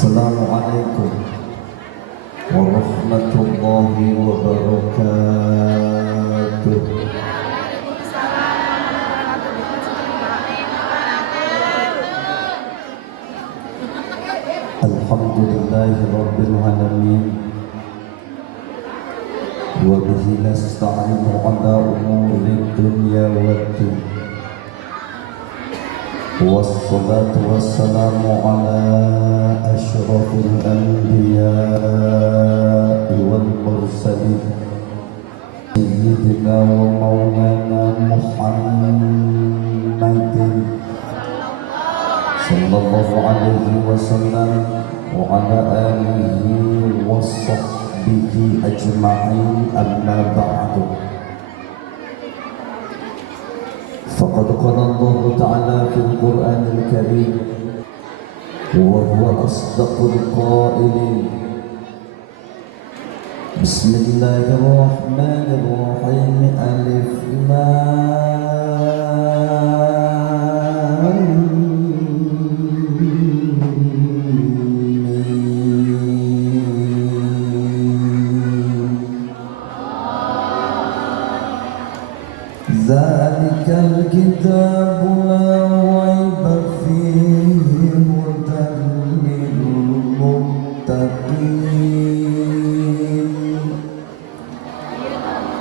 Assalamualaikum warahmatullahi wabarakatuh. Alhamdulillahi rabbil alamin wa bihi nasta'inu ala umuri dunya waddin. Wassalatu wassalamu ala asyrafil anbiya'i wal mursalin sayyidina wa maulana Muhammadin sallallahu alaihi wasallam wa ala alihi wa sahbihi ajma'in, amma ba'du. فقد قال الله تعالى في القرآن الكريم وهو أصدق القائلين: بسم الله الرحمن الرحيم ألف لام ذلك الكتاب لا ريب فيه هدى للمتقين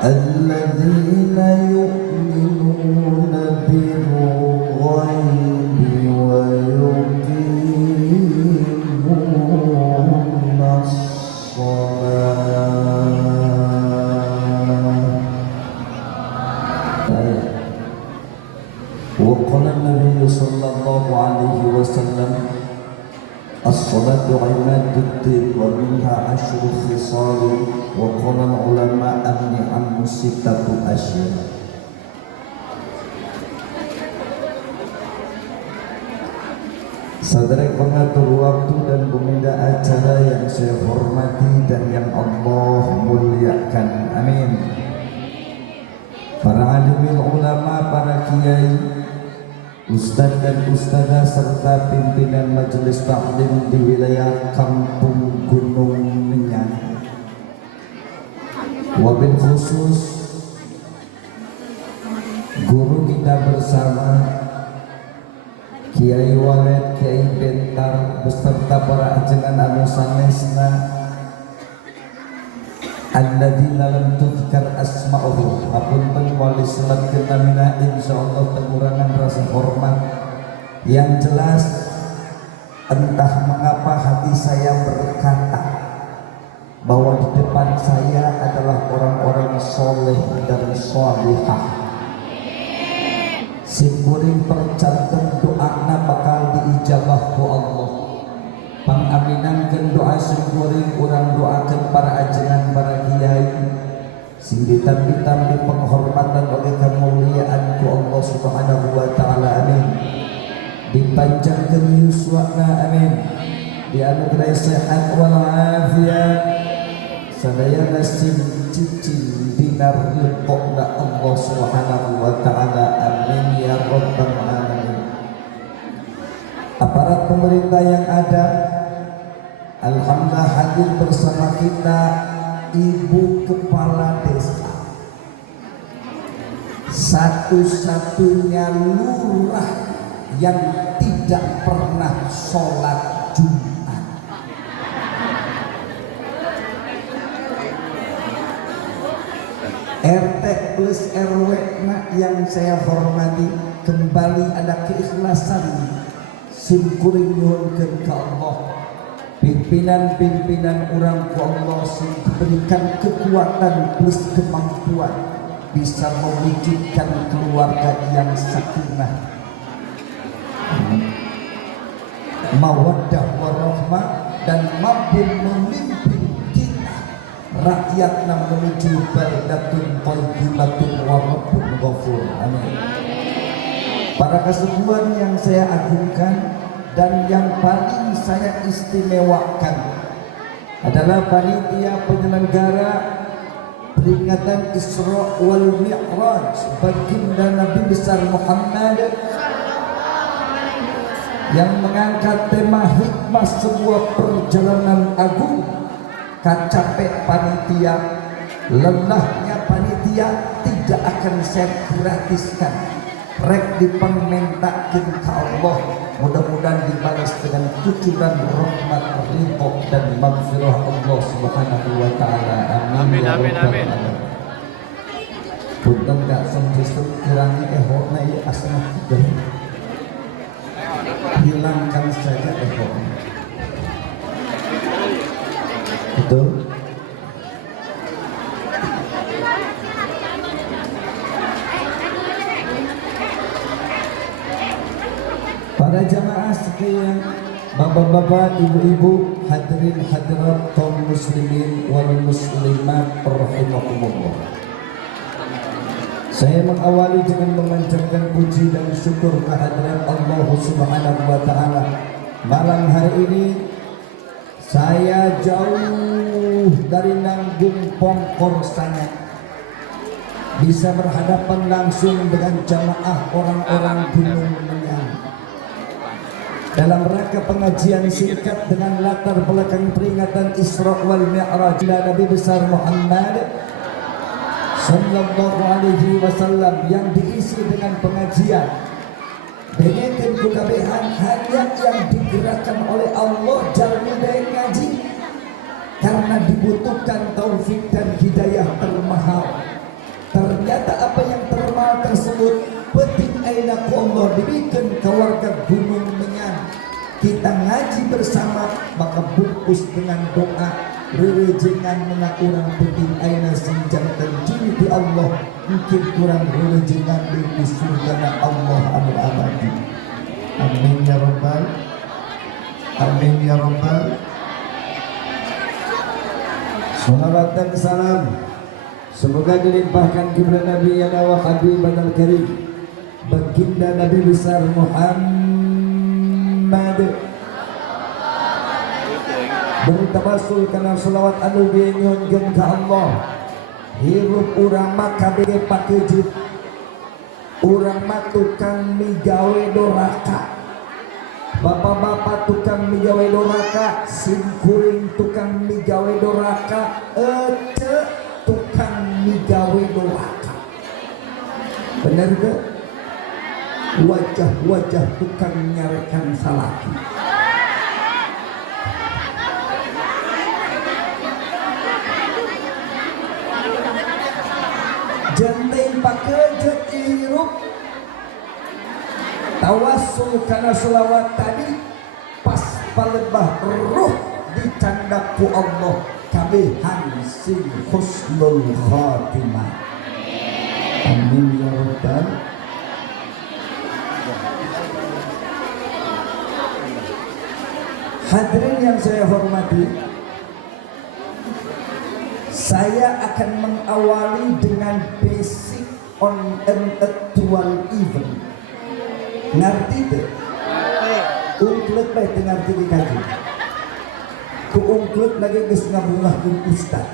الذين يؤمنون بالغيب ويقيمون الصلاة. وقال النبي صلى الله عليه وسلم: الصلاة عماد الدين ومنها 10 خصال. وقال العلماء النعم 6 أشياء. Saudara pengatur waktu dan pemindah acara yang saya hormati dan yang Allah muliakan, amin. Para alimin ulama, para kiai, ustadz dan ustadzah serta pimpinan majelis taklim di wilayah Kampung Gunung Menyang. Wabil khusus guru kita bersama Kiai Walid, Kiai Bentar beserta para ajengan anu sanesna alladzina lam tuzkar asma'uhum. Apunten wali salat kenamina insyaallah pengurangan rasa hormat. Yang jelas entah mengapa hati saya berkata bahwa di depan saya adalah orang-orang soleh dan solihah. Sikuring percanten doana bakal diijabah ku Allah. Pangaminankeun doa sikuring urang doakeun para ajengan, para kiai sing ditampi-tampi penghormatan oleh kemuliaan ku Allah Subhanahu wa taala, amin. Dipanjangkeun yuswana, amin. Dianugerahi sehat wal afiat. Sadaya nasim cicing dinar ridho'na Allah Subhanahu wa taala, amin ya rabbal alamin. Aparat pemerintah yang ada, alhamdulillah hadir bersama kita Ibu Kepala Desa, satu-satunya lurah yang tidak pernah sholat Jumat. RT plus RW yang saya hormati, kembali ada keikhlasan simkuring nyuhunkeun ka Allah. Pimpinan-pimpinan orang ku Allah sing diberikan kekuatan plus kemampuan bisa mewujudkan keluarga yang sakinah, mawaddah warahmah, dan mampu memimpin kita rakyatna menuju baldatun thayyibatun wa rabbun ghafur, amin. Para kesepuhan yang saya agungkan dan yang paling saya istimewakan adalah panitia penyelenggara peringatan Isra wal Mi'raj baginda Nabi besar Muhammad yang mengangkat tema hikmah sebuah perjalanan agung. Capek panitia, lelahnya panitia tidak akan saya gratiskan. Rek dipementakin ke Allah, mudah-mudahan dibalas dengan cucuran rahmat, ridho dan maghfirah Allah Subhanahu wa taala. Amin ya rabbal alamin. Punten gak sempurna kiranya ehokna ya asna hilangkan saja ehoknya. Betul? Para jamaah sekalian, bapak-bapak, ibu-ibu, hadirin hadirat kaum muslimin wal muslimat rahimakumullah. Saya mengawali dengan memanjatkan puji dan syukur kehadirat Allah Subhanahu wa taala. Malam hari ini saya jauh dari nanggung pongkor saya, bisa berhadapan langsung dengan jamaah orang-orang Gunung Menyang dalam rangka pengajian singkat dengan latar belakang peringatan Isra wal Mi'raj Nabi besar Muhammad sallallahu alaihi wasallam, yang diisi dengan pengajian dengan kukabehan hayat yang digerakkan oleh Allah jalmi daya ngaji, karena dibutuhkan taufik dan hidayah termahal. Ternyata apa yang termahal tersebut penting aina ku Allah dibikin ke warga Gunung Menyang. Kita ngaji bersama maka bungkus dengan doa rerejengan menak urang penting aina sinjang terjadi di Allah, mungkin kurang rerejengan di surga Allah anu abadi. Amin ya rabbal, amin ya rabbal. Salawat dan salam semoga dilimpahkan kepada Nabi Yana wa Habibana al-Karim, baginda Nabi besar Muhammad. Bertabasul kana selawat anu dinyunkeun ka Allah. Hirup urang mah kabeh pakejut, urang mah tukang migawe doraka. Bapak-bapak tukang migawe doraka, simkuring tukang migawe doraka, ece tukang migawe doraka. Bener gak? Wajah-wajah tukang nyarekan salaki. Jenteng pakejut hirup tawassul kana selawat tadi pas palebah ruh dicandak ku Allah kabehan sing husnul khatimah. Amin ya rabbal. Hadirin yang saya hormati, saya akan mengawali dengan basic on an actual event. Ngerti deh? Ungklut baik ngerti dikaji. Ku ungklut lagi geus ngabulahkeun ustaz.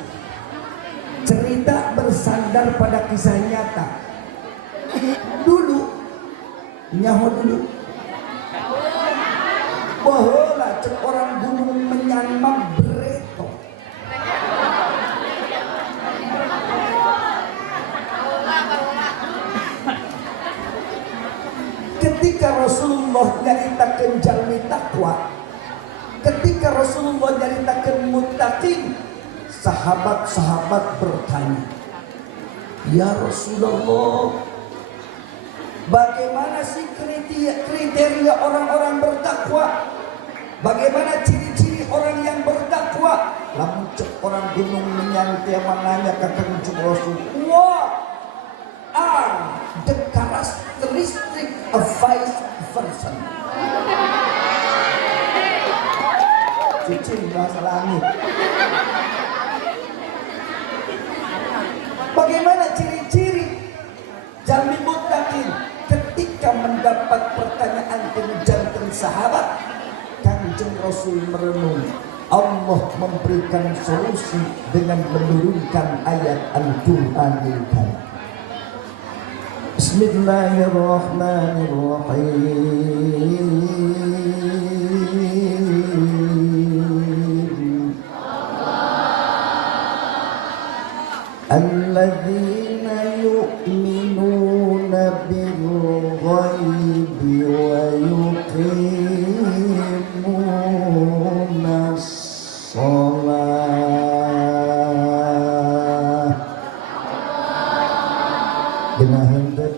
Cerita bersandar pada kisah nyata. Dulu nyaho dulu. Baheula cek orang Gunung Menyang mah bereto. Ketika Rasulullah nyaritakeun jalmi takwa, ketika Rasulullah nyaritakeun muttaqin, sahabat-sahabat bertanya, "Ya Rasulullah, bagaimana sih kriteria orang-orang bertakwa? Bagaimana ciri-ciri orang yang bertakwa?" Lamun cek orang Gunung Menyang teh nanya ka Kanjeng Rasul, "What are the characteristic of wise person?" Cicing bahasa langit. Bagaimana ciri-ciri jalmi muttaqin? Ketika mendapat pertanyaan dari jantung sahabat, Kanjeng Rasul merenung. Allah memberikan solusi dengan menurunkan ayat Al-Qur'anul Karim. Bismillahirrahmanirrahim. ويقيمون الصلاة. Genah henteu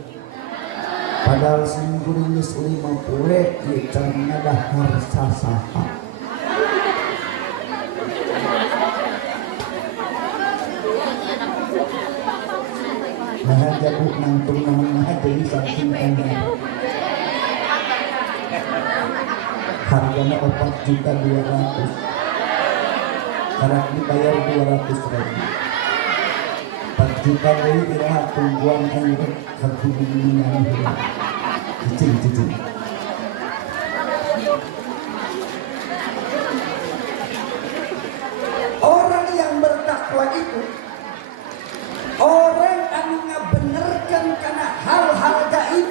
padahal singkuring geus 50 ieu can ngadahar sasaha. Nah jabu nangtung nama jadi saking enak. Harganya 4.200.000. Karena dibayar 200.000. 4 juta dari iraha tungguan air kebumingan. Cicing. Orang yang bertakwa itu orang anu ngabenerkeun kana hal-hal gaib,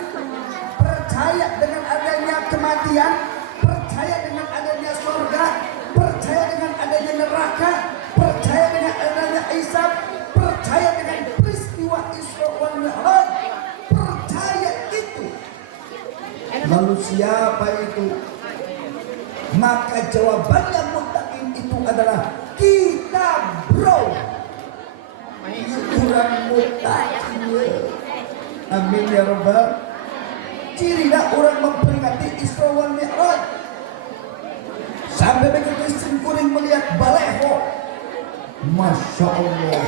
percaya dengan adanya kematian, percaya dengan adanya surga, percaya dengan adanya neraka, percaya dengan adanya hisab, percaya dengan peristiwa Isra wal Mi'raj, percaya itu. Lalu siapa itu? Maka jawabannya muttaqin itu adalah kita, bro. Kurang muttaqin. Amin ya rabbal. Cirinya orang memperingati Isra wal Mi'raj. Sampai begitu singkuring melihat baleho. Masya Allah.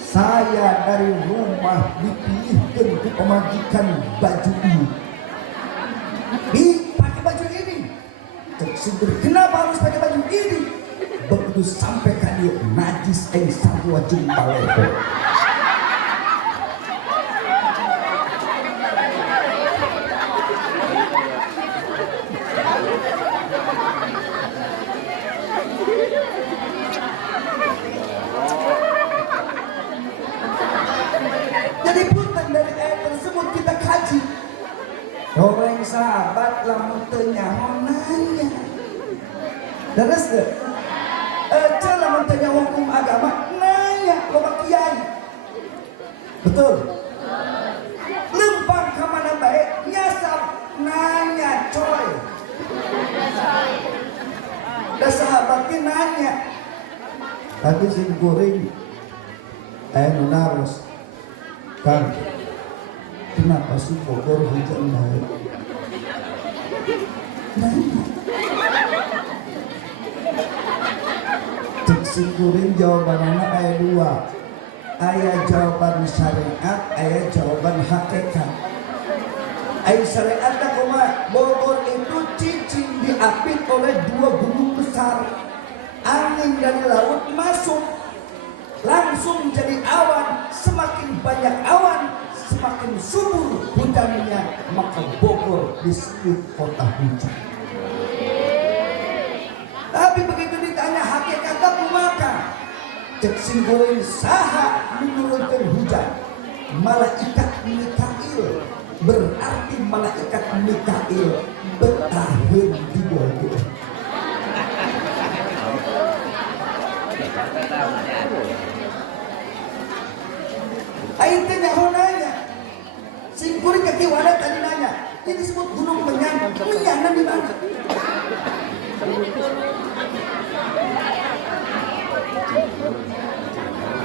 Saya dari rumah dipilihkan untuk memajikan baju ini. Pakai baju ini. Kenapa harus pakai baju ini? Begitu sampai kan dia najis yang sarwa jumpa leho. Jadi punten dari ayat tersebut kita kaji. Orang sahabat lamun teu nyaho nanya. Terus ke? Lamun teu nyaho hukum agama nanya loba kiai. Betul? Lempang ka mana bae nyasap nanya coy. Da sahabat ge nanya. Tapi sing goreng anu naros. Kang, kenapa sih Bogor hujan naik? Cek singkurin jawabannya ayat 2. Ayat jawaban syariat, ayat jawaban hakikat. Ayat syariat kuma Bogor itu cicing diapit oleh 2 gunung besar. Angin dari laut masuk langsung jadi awan, semakin banyak awan semakin subur hujannya, maka Bogor disebut kota hujan. Tapi begitu ditanya hakikatnya kumaka cek singkurin saha menurunkan hujan, malaikat Mikail, berarti malaikat Mikail bertahan di Bogor. Aing teh nyaho nanya. Singkuring kaki wadah tadi nanya. Ini disebut gunung menyang. Menyangan di mana?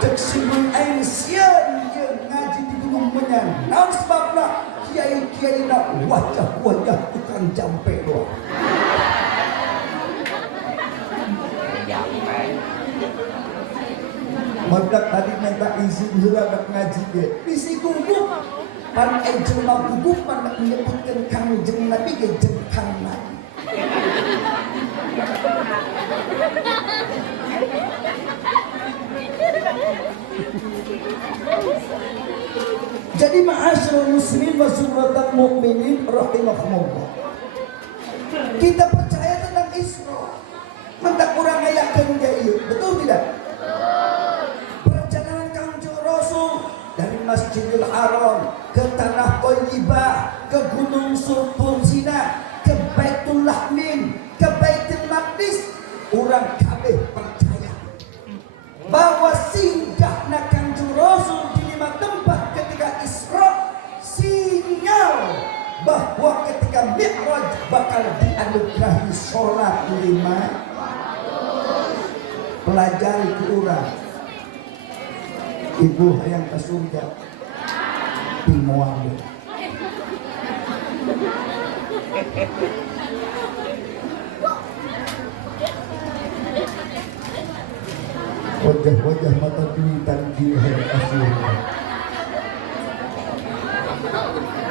Cek singkuring aing sieun ngaji di gunung menyang. Naon sebabna? Kiai-kiai na wajah-wajah tukang jampe doang. Madak tadi minta izin heureuk ngaji ge. Bisi guguk. Pan jelema guguk pan menyebutkeun Kangjeng Nabi ge jengkang Nabi. Jadi ma'asyiral muslimin wa suratul mukminin rahimahumullah. Kita percaya tentang Isra. Mentak urang ngayakeun ge ieu. Betul tidak? Dari Masjidil Haram ke Tanah Thayyibah, ke Gunung Surpur Sina, ke Baitul Lahmin, ke Baitul Maqdis, orang kabeh percaya bahwa singgahna Kanjeng Rasul di 5 tempat ketika Isra sinyal bahwa ketika Mi'raj bakal dianugerahi sholat 5. Pelajari ke urang. Ibu hayang ke surga. Timoal. Wajah-wajah mata duitan di hayang ke surga.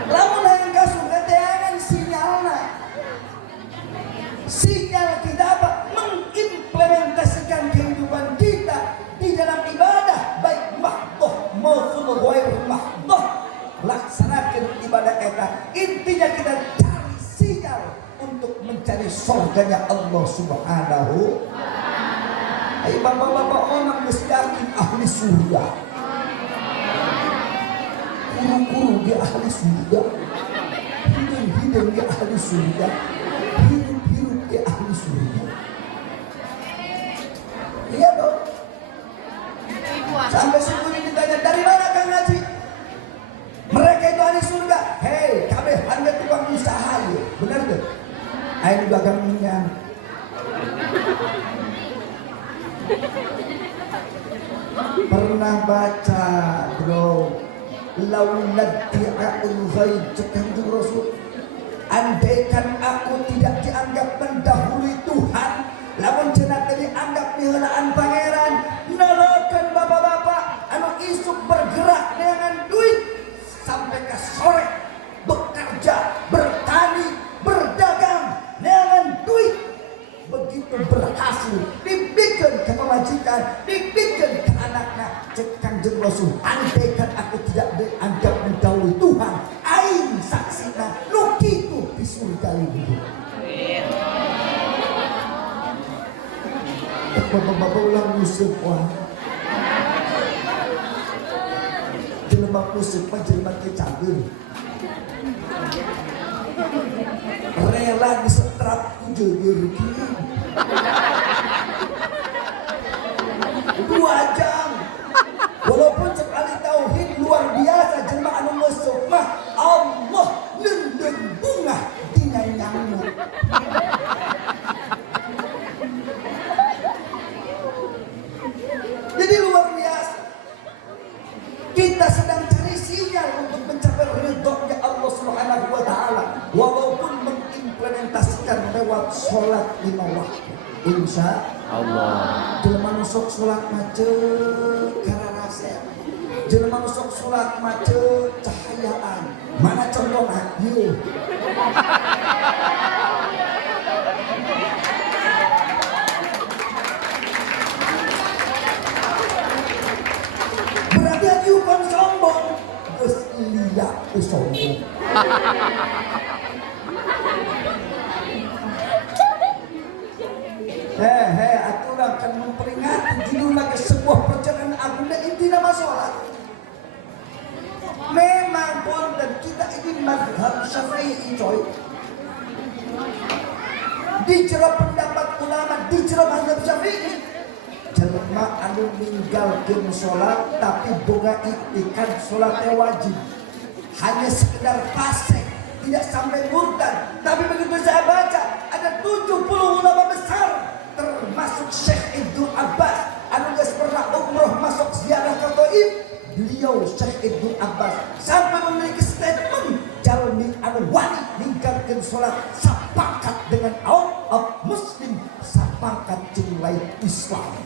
Lamun hayang ke surga teangan sinyalna. Sinyal kita apa? Mengimplementasikan kehidupan kita di dalam ibadah, baik mahdoh maupun ghair mahdoh. Laksanakan ibadah kita. Intinya kita cari sinyal untuk mencari surganya Allah Subhanahu. Ayo bapak-bapak orang mesti yakin ahli surga. Guru-guru dia ahli surga. Hidung-hidung dia ahli surga. Hirup-hirup dia ahli surga. Iya dong. Sampai subuh ini ditanya, dari mana Kang Haji? Mereka itu ahli surga. Hei, kami hanya tukang usaha ya. Benar tuh? Ayo di belakang minyak. Pernah baca bro, lauladdi'a'ul ghaib Kanjeng Rasul. Andaikan aku tidak dianggap mendahului Tuhan, lamun cenah dianggap pihelaan pangeran, nalakan bapak-bapak anu isuk bergerak dengan duit sampai ke sore, bekerja, bertani, berdagang dengan duit. Begitu berhasil, dibikin ke pemajikan, dibikin ke anaknya. Cek Kanjeng Rasul, andaikan aku tidak dianggap mendahului Tuhan, aing saksina nu kitu di surga ini. Bapak-bapak ulang musik wah. Jelema musik mah jelema kecabeur. Rela disetrap jeur kieu. 2 jam. Walaupun sekali tauhid luar biasa jelema anu masuk mah Allah leundeung bunga dina nyangna. Jadi luar biasa. Kita sedang cari sinyal untuk mencapai ridhonya Allah Subhanahu wa taala walaupun mengimplementasikan lewat sholat 5 waktu. Insya Allah. Jelema nu sok sholat macet karena rasa. Jelema nu sok sholat macet cahayaan. Mana contohna? Yeuh. Berarti anu kan sombong. Geus liya teu sombong. Hei, aturan akan memperingati judul lagi sebuah perjalanan agung dan intinya masalah. Memang pun dan kita ini mazhab Syafi'i coy. Di jero pendapat ulama, di jero mazhab Syafi'i, jelema anu ninggalkeun salat tapi boga iktikad salatnya wajib. Hanya sekedar fasik, tidak sampai murtad. Tapi begitu saya baca, ada 70 ulama besar termasuk Syekh Ibnu Abbas anu geus pernah umroh masuk ziarah ke Thaif. Beliau Syekh Ibnu Abbas sampai memiliki statement jalmi anu wani ninggalkeun salat sapakat dengan out of muslim, sapakat jeung lain Islam.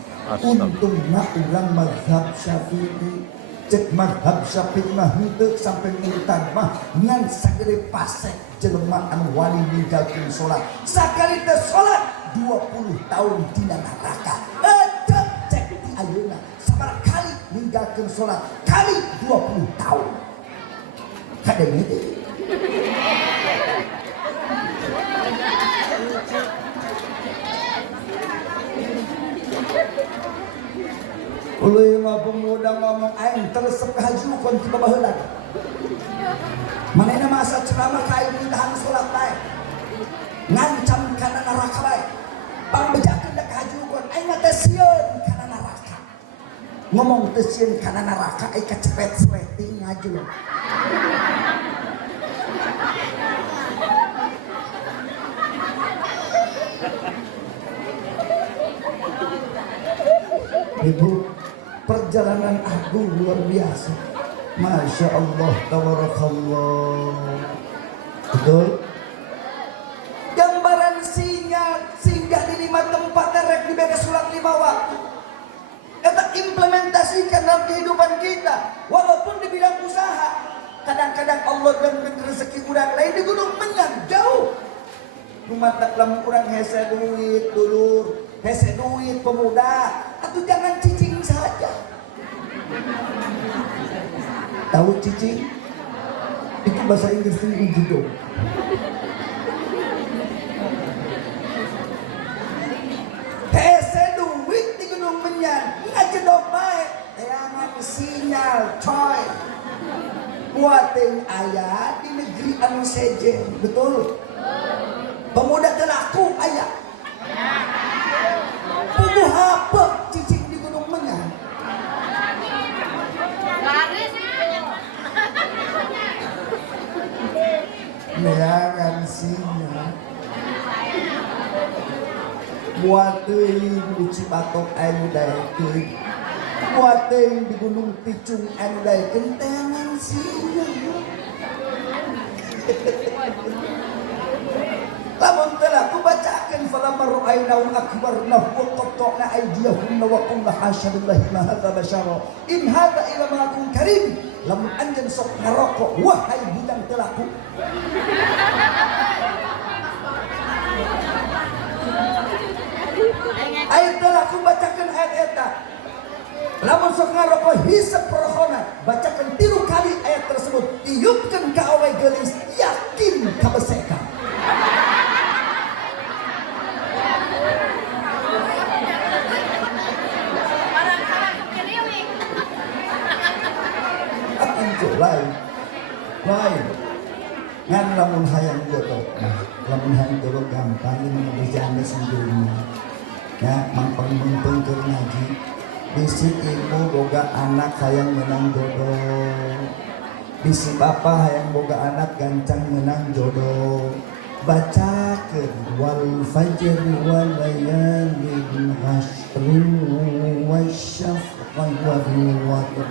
Untungna urang mazhab Syafi'i. Cek mazhab Syafi'i mah henteu sampai murtad mah ngan sagede pasek jelema anu wani ninggalkeun salat. Sakali teu salat 20 tahun dina neraka. Cek di ayeuna sabaraha kali ninggalkeun salat? Kali 20 tahun. Kadang itu. Ulai mah pemuda ngomong aing teresep kahajukan kita baheula. Manehna masa ceramah ka aing ditahan salat bae. Ngancam kana neraka bae. Pambejakeun da kahajukan aing teh sieun kana neraka. Ngomong teh sieun kana neraka aing kacepet sleting ngaju. Ibu, perjalanan agung luar biasa. Masya Allah, tabarakallah. Betul? Gambaran singgah di 5 tempat rek di beres sulat 5 waktu. Kita implementasikan dalam kehidupan kita. Walaupun di bidang usaha, kadang-kadang Allah dan rezeki orang lain di Gunung Menyang jauh. Rumah tak lama orang hese duit dulur, hese duit pemuda, atau jangan cicing saja. Tahu cicing? Itu bahasa Inggris ini judo. Hese duit di Gunung Menyang, ngajedok baik, jangan sinyal coy. Buatin ayah di negeri anu sejen, betul? Pemuda telaku ayah. Pugu apa cicing di Gunung Menyang? Laris itu. Neangan sinyal. Buatin di Cipatok anu daekeun. Buatin di Gunung Picung anu daekeun teangan sinyal. Lamun telah ku bacakan falamma ra'aynahu akbarna wa qatta'na aydiyahum wa qulna hasya lillahi ma hadza basyara in hadza illa malakun karim. Lamun anjeun sok ngarokok wahai bujang telaku. Ayat telah ku bacakan ayat eta. Lamun sok ngarokok hisab perhona, bacakan 3 kali ayat tersebut, tiupkeun ka awe geulis, yakin ka besekan. Lain ngan lamun hayang jodoh, lamun hayang jodoh gampang ini mengerjakan sendiri ya, mangpang mumpung keur ngaji bisi ibu boga anak hayang menang jodoh, bisi bapa hayang boga anak gancang menang jodoh, bacakeun wal fajri wal layalin ashrin wasyaf'i wal watr.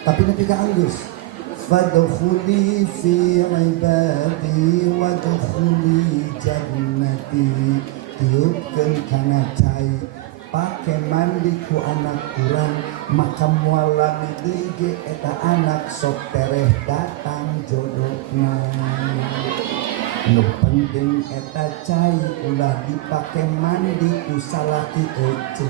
Tapi nepi ka alus fadkhuli fi ibadi wadkhuli jannati, tiupkeun kana cai pake mandi ku anak urang, maka moal lami deui ge eta anak sok tereh datang jodohna. Nu penting eta cai ulah dipake mandi ku salaki ece.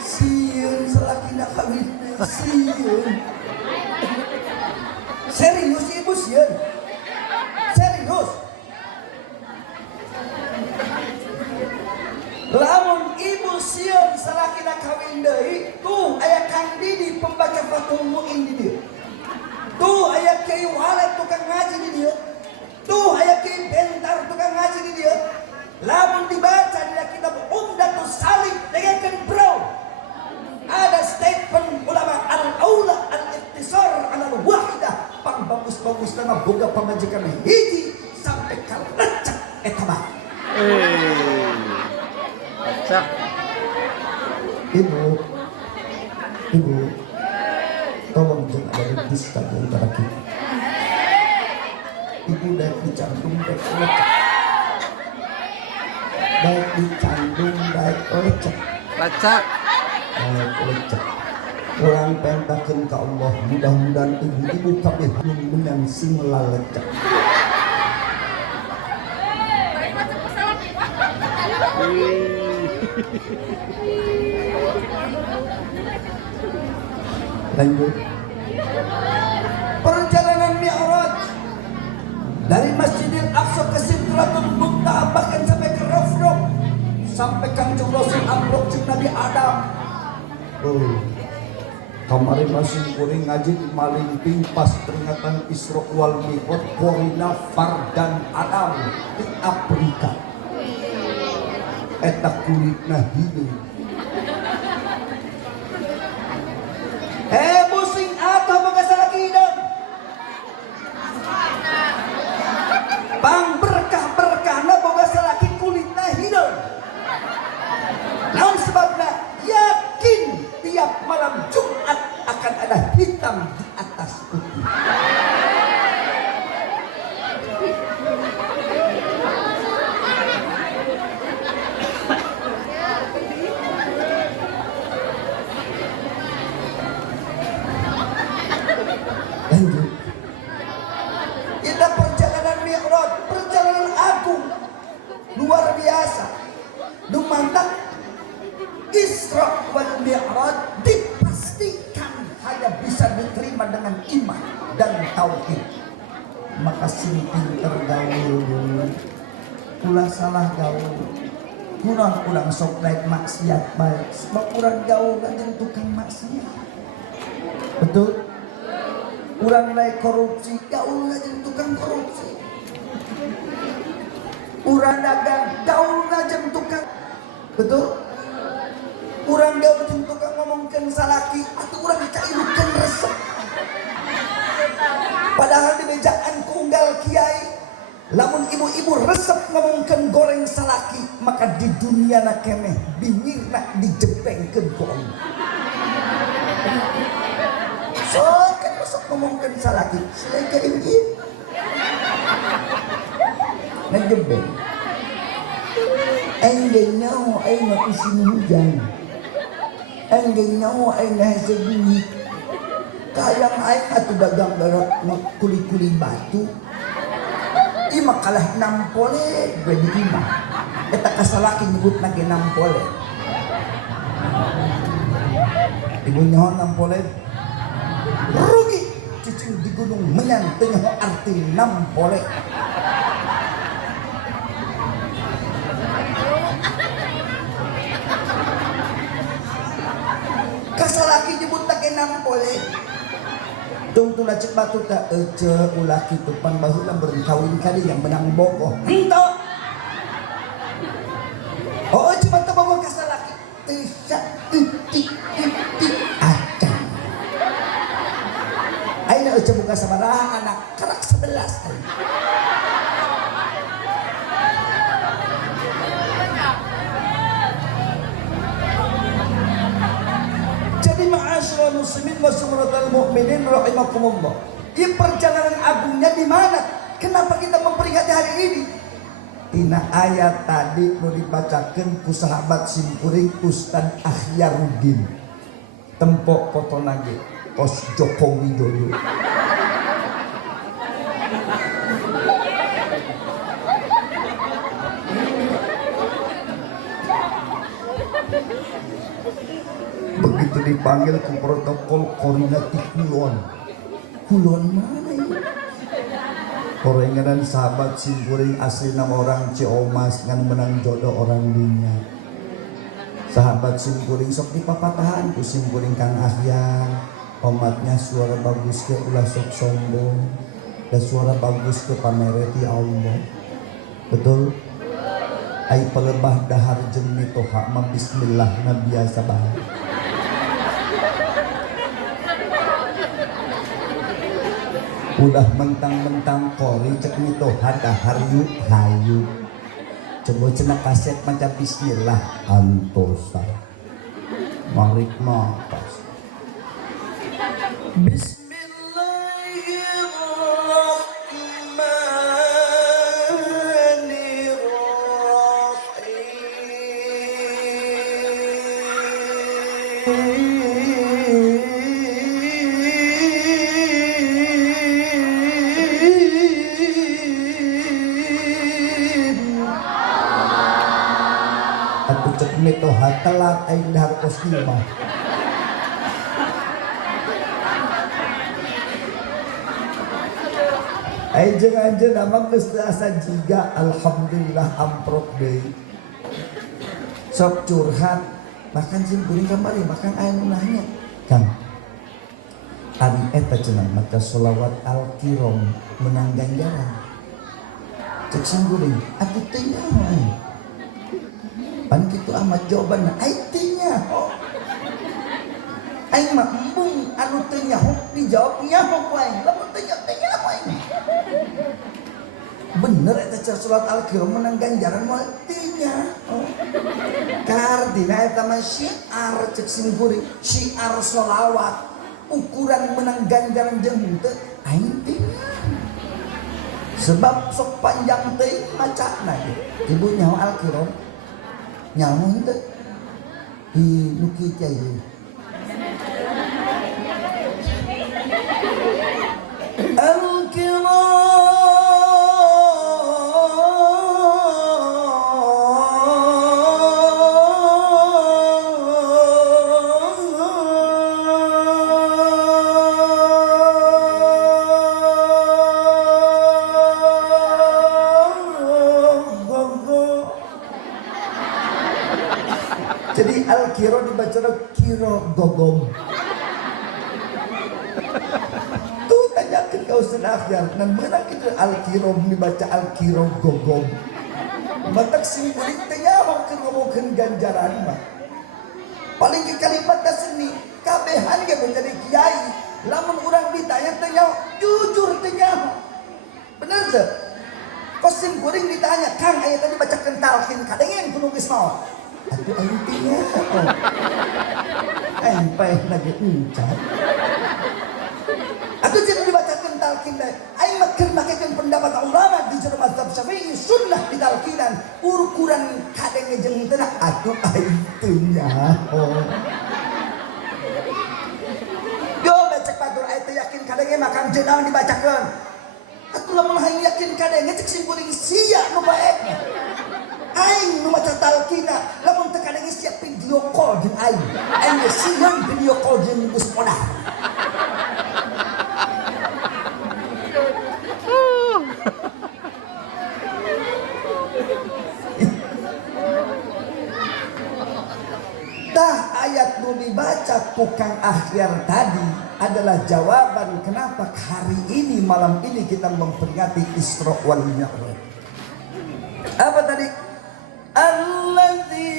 Sieun salakina kawin sieun. Serius ibu sieun? Serius? Lamun ibu sieun salakina kawin deui, tuh aya Kang Didi pembaca Fathul Muin di dieu. Tuh aya Kiai Walid tukang ngaji di dieu. Tuh aya Kiai Bentar tukang ngaji di dieu. Lamun dibaca di kitab Umdatus Salik dengarkan bro. Ada statement ulama al-aula al-iktisar al-wahidah, pang bagus-bagus nama boga pamajikan hiji sampai ka lecak eta mah. Lecak. Ibu, tolong jangan ada dendista di antara kita. Ibu daek dicantum daek lecak. Daek dicantum daek lecak. Lecak. Lecak. Orang pentakeun ka Allah, mudah-mudahan ibu-ibu kabeh menang sing lecak. Lanjut. Perjalanan Mi'raj dari Masjidil Aqsa ke Sidratul Muntaha, bahkan sampai ke Rafraf, sampai Kanjeng Rasul ambruk jeung Nabi Adam. Kemarin masih kuring ngaji malingping pas peringatan Isra wal Mi'raj korina Fardan Adam di Afrika. Eta kulitna hideung. biasa. Dumantak Isra wal Mi'raj dipastikan hanya bisa diterima dengan iman dan tauhid. Maka sing pinter gaul, ulah salah gaul. Kurang sok naik maksiat baik, sebab kurang gaul kan tukang maksiat. Betul? Kurang naik korupsi, gaul aja tukang korupsi. Kurang dagang, gaul aja tukang. Betul? Kurang gaul aja tukang ngomongkan salaki atau kurang kailukan resep. Padahal di mejaan kunggal kiai, lamun ibu-ibu resep ngomongkan goreng salaki, maka di dunia nak kemeh bingir nak dijepengkeun ku Allah. So kan resep ngomongkan salaki, selain ini ngejebeng. Enggak nyawa aing mah musim hujan. Enggak nyawa aing hese bunyi. Kayang aing atuh dagang darat kuli-kuli batu. Ima kalah nampole gue diterima. Eta kasalaki nyebut lagi nampole. Ibu nyaho nampole rugi cicing di gunung menyan tengah arti nampole. Kasalaki nyebut lagi nampole. Tungtu cek batu tak ece ulah kitu pan baheula berkawin kali yang menang bogoh. Henteu. Oh cuma teu bogoh kasalaki. Tisa titik acan. Aina ece buka sabaraha anak karak 11. Ma'asyiral muslimin wa sumratal mu'minin rahimakumullah. Ini perjalanan agungnya di mana? Kenapa kita memperingati hari ini? Tina ayat tadi mau dibacakan ku sahabat simkuring Ustad Akhyarudin. Tempok foto nage Kos Joko Widodo. Begitu dipanggil ke protokol koordinatif kulon mana ini? Korengan sahabat simkuring asli nama orang Ciomas ngan menang jodoh orang dunia. Sahabat simkuring sok dipapatahan ku simkuring Kang Ahyar. Omatnya suara bagus ke ulah sok sombong, dan suara bagus ke pamereti Allah. Betul? Ai pelebah dahar jeung mitoha mah bismillah na biasa bae. Udah mentang-mentang kori cek mitoha dahar yuk hayu. Coba cenah kaset macam bismillah antosa. Marik makas. Aku cek mitoha telat aing dahar kostimah. Aing nama geus asa jiga alhamdulillah amprok deui. Sok curhat bahkan simkuring kamari bahkan aing nanya, Kang. Ari eta cenah maca sholawat al-kiram menang ganjaran. Cek simkuring, atuh teh nyaho. Pan kitu amat jawabanna aing teh nyaho. Aing mah embung anu teu nyaho dijawab nyaho ku aing. Lamun teu nyaho teh nyaho aing. Bener eta sholat al-kiram menang ganjaran moal teu nyaho. Kartina eta mah syiar cek simkuring, syiar sholawat. Ukuran menang ganjaran jeung henteu aing teh nyaho. Sebab sok panjang teh macana ge. Ibu nyaho al-kiram nyaho henteu di nu kieu teh. Al-kiram Jadi al-kiro dibaca kiro gogom. Tuh tanyakan kau senaknya. Dan mana kita al-kiro dibaca al-kiro gogom. Matak simbolik tanya ngomongkan ganjaran mah. Paling ke kalimat seni kabehan ge menjadi kiai. Lamun orang ditanya jujur tanya. Benar sih? Kosim kuring ditanya, Kang ayat tadi baca kentalkin kadengen kudu geus mau. Atuh aing tanya. Aing paeh lagi encan. Atuh jadi dibaca kentalkin deh. Aing makin makeun pendapat ulama di jero mazhab Syafi'i sunnah ditalkinan ukuran kadenge jeung teu atuh aing tanya. Yo baca batur ayat yakin kadenge makan jenang dibacakeun. Aku lamun hayang yakin kadenge cek simpuling sia nu baekna. Aing nu maca talkina lamun teu kadenge siap video call jeung aing. Aing sieun video call jeung Gus Moda. Tah ayat nu dibaca ku Kang Akhyar tadi adalah jawaban kenapa hari ini malam ini kita memperingati Isra wal Mi'raj. Apa tadi? Allazi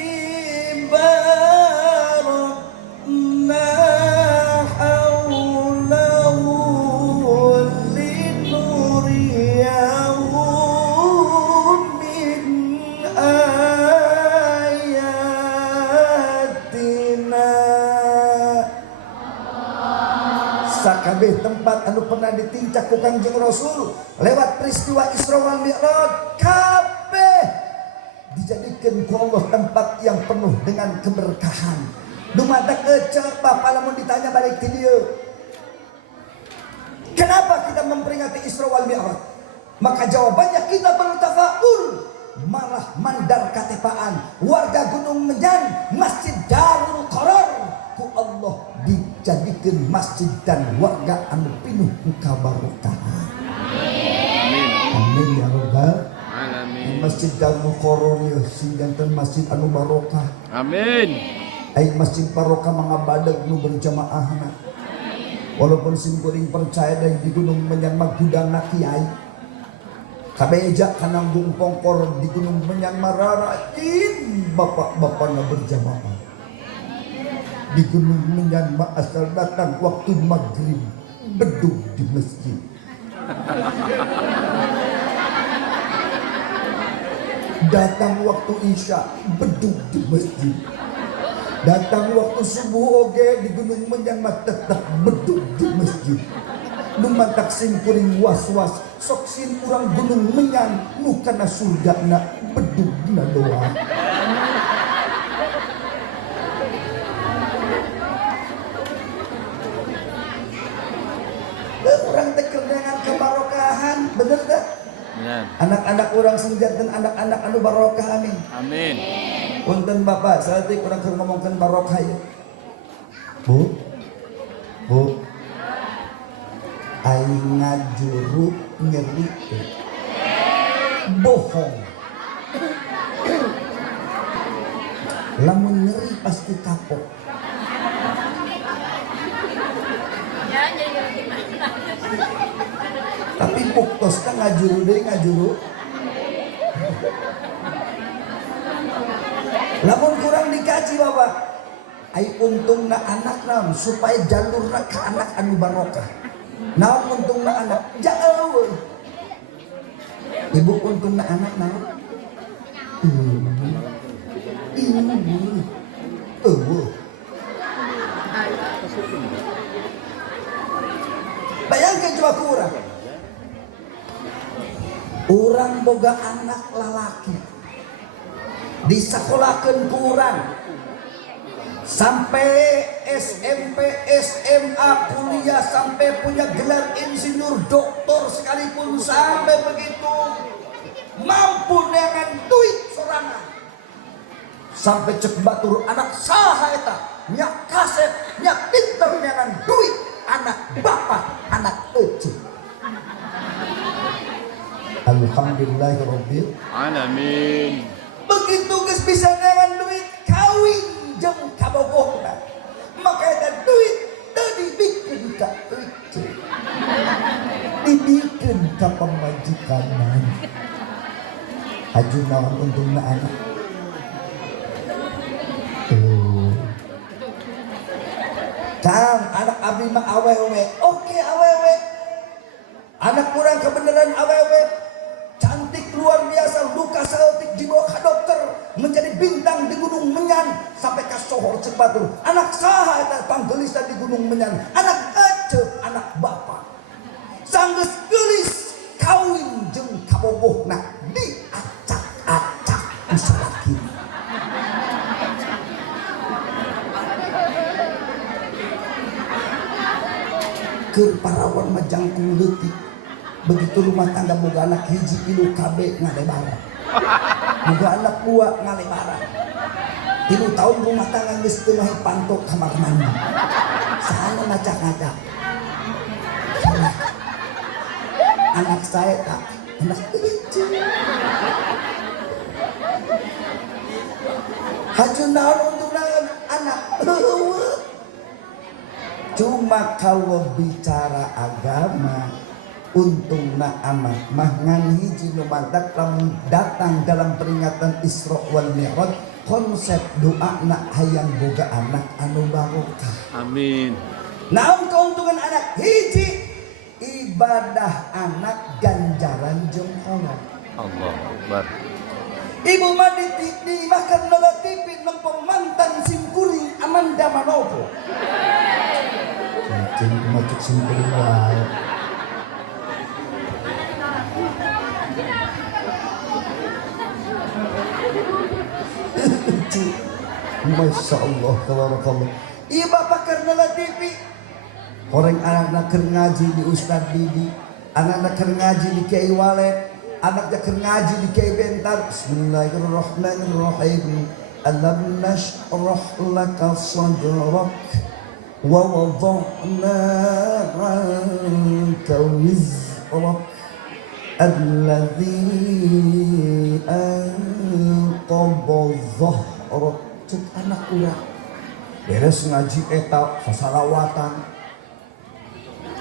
barakna haulahu linuriyahu min ayatina. Sakabeh tempat anu pernah ditincak ku Kangjeng Rasul lewat peristiwa Isra wal Mi'raj kabeh dijadikan ku Allah tempat yang penuh dengan keberkahan. Dumadak coba lamun ditanya balik ke dia. Kenapa kita memperingati Isra wal Mi'raj? Maka jawabannya kita bertafaul malah mandar katepaan warga Gunung Menyan Masjid Darul Qarar ku Allah dijadikan masjid dan warga anu pinuh kabarokahan. Amin ya rabbal alamin. Masjid Darul Qarar ya singganten masjid anu barokah. Amin. Ai masjid barokah mangabadag nu berjamaahna. Walaupun simkuring percaya dari di Gunung Menyan mah gudangna kiai. Kabeja kana pongkor di Gunung Menyan mararajin bapak-bapakna berjamaah. Di Gunung Menyan asal datang waktu maghrib bedug di masjid. Datang waktu isya bedug di masjid. Datang waktu subuh oge di Gunung Menyan tetap bedug di masjid. Numantak simkuring was-was sok sin urang Gunung Menyan nu kana surgana bedugna doang. Orang tekerdangan kebarokahan, bener tak? Anak-anak orang senjat dan anak-anak anu barokah amin. Amin. Punten Bapak, saat ini orang ngomongkan barokah ya. Bu, aing ngajuru nyeri bohong. Lamun nyeri pasti kapok. Tapi buktos kan ngajuru. Lamun kurang dikaji Bapak, ai untungna anak naon supaya jalurna ke anak anu barokah. Naon untungna anak? Jauh. Ibu untungna anak naon? Bayangkan coba kurang. Orang boga anak lalaki disekolahkan kurang sampai SMP, SMA, kuliah sampai punya gelar insinyur, doktor sekalipun sampai begitu mampu dengan duit sorangan sampai cek batur anak saha eta nyak kaset nyak pinter dengan duit anak bapak anak ece. Alhamdulillahirabbil alamin. Begitu geus bisa dengan duit kawin Haju naon untungna anak. Kang, anak abdi mah awewe. Oke awewe. Anak kurang kebenaran awewe. Cantik luar biasa, luka saeutik dibawa ke dokter, menjadi bintang di Gunung Menyan sampai ke sohor Cipatur. Anak saha eta panggeulisan di Gunung Menyan? Anak ece, anak bapak. Sanggeus geulis kawin jeung kabogohna diacak-acak ku salaki. Keur parawan mah jangkung leutik. Begitu rumah tangga boga anak hiji pilu KB ngalebaran, boga anak dua ngalebaran, 3 tahun rumah tangga geus teu mahe pantok kamar mandi, saha ngacak-ngacak. Anak saya tak anak lucu. Haju naon untuk anak. Cuma kalau bicara agama, untungna anak mah ngan hiji nu mantak lamun datang dalam peringatan Isra wal Mi'raj, konsep doana hayang boga anak anu barokah. Amin. Naon keuntungan anak? Hiji, ibadah anak ganjaran jeung Allah. Allahu Akbar. Ibu mah dimakan nelatipin nempong mantan simkuring Amanda Manopo. Cing macuk simkuring wae. Masya Allah, tabarakallah. Iya bapak karena la TV. Orang anak-anak keur ngaji di Ustad Didi, anak-anak keur ngaji di Kiai Walid, anaknya keur ngaji di Kiai Bentar. Bismillahirrahmanirrahim. Alam nashrah laka sadrak wa wada'na 'anka wizrak alladzi anqadha dhahrak. Cek anak urang beres ngaji eta sasalawatan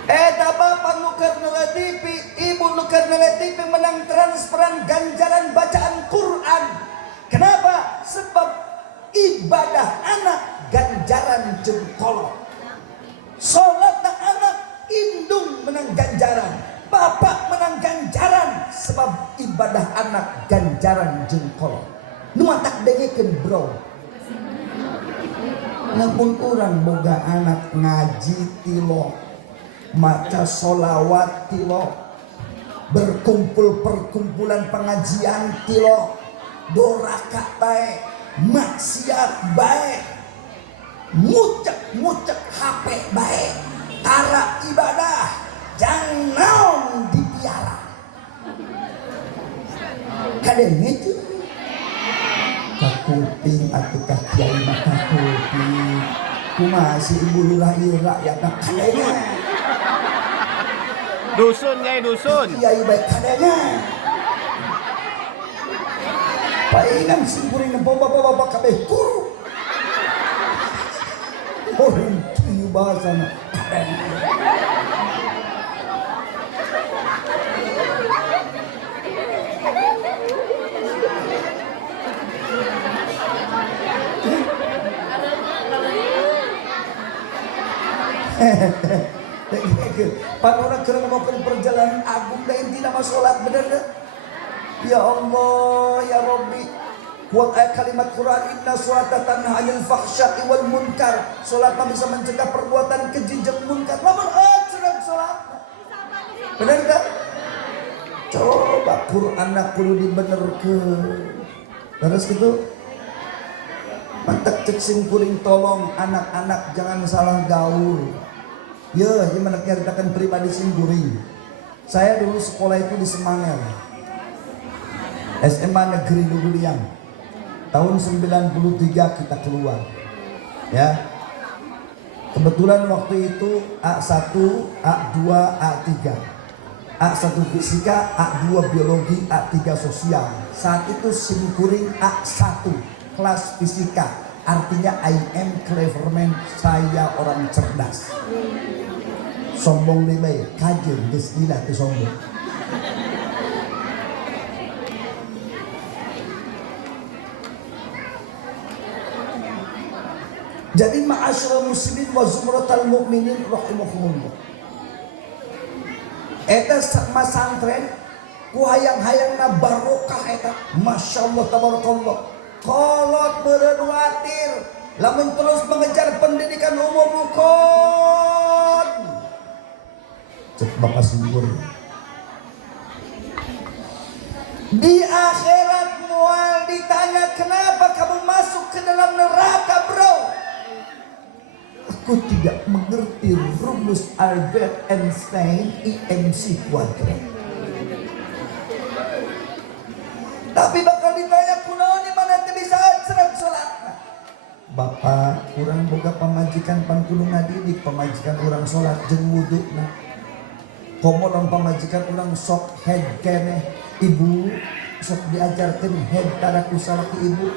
eta bapak nuker neletipi, ibu nuker neletipi menang transferan ganjaran bacaan Quran. Kenapa? Sebab ibadah anak ganjaran jeung kolot, salat anak indung menang ganjaran, bapak menang ganjaran sebab ibadah anak ganjaran jeung kolot. Nu matak dengekeun bro, namun orang boga anak ngaji tilo, maca solawat tilo, berkumpul perkumpulan pengajian tilo, doraka bae, maksiat bae, mucek HP bae, tara ibadah jangan dipiara. Kadang itu kakuping atau kakiai maka kuping kumaha si ibu lurah ieu rakyat nak kadenya dusun nyai dusun kiai baik kadenya paingan simpuring bapak-bapak kabeh guru orang kieu bahasana kadenya. Panora keur ngomongkeun perjalanan agung da intina mah salat bener deh. Ya Allah ya Rabbi, kuat ayat kalimat Quran, inna sholata tanha 'anil fahsya'i wal munkar. Salat mah bisa mencegah perbuatan keji jeung munkar. Lamun cerek salat. Bener enggak? Coba Qur'anna kudu dibenerkeun. Terus gitu. Mantak cek simkuring tolong anak-anak jangan salah gaul. Ya, gimana ceritakan pribadi simkuring. Saya dulu sekolah itu di Semangel, SMA Negeri Luguliang. Tahun 93 kita keluar. Ya. Kebetulan waktu itu A1, A2, A3. A1 fisika, A2 biologi, A3 sosial. Saat itu simkuring A1 kelas fisika. Artinya I am clever man, saya orang cerdas. Sombong deh bae, kajen geus gila teu sombong. Jadi ma'asyiral muslimin wa zumratal mukminin rahimakumullah. Eta masantren ku hayang-hayangna barokah eta. Masyaallah tabarakallah. Kolot beureun watir lamun terus mengejar pendidikan umum kon. Cek Bapak Singur. Di akhirat mual ditanya kenapa kamu masuk ke dalam neraka, bro? Aku tidak mengerti rumus Albert Einstein IMC kuadrat. Tapi bakal ditanya kunaon di mana teu bisa serang salatna. Bapak, urang boga pamajikan pan kudu ngadidik pamajikan urang salat jeung wuduna. Komo lamun pamajikan urang sok head keneh, ibu sok diajarkeun head tara ku salaki ibu.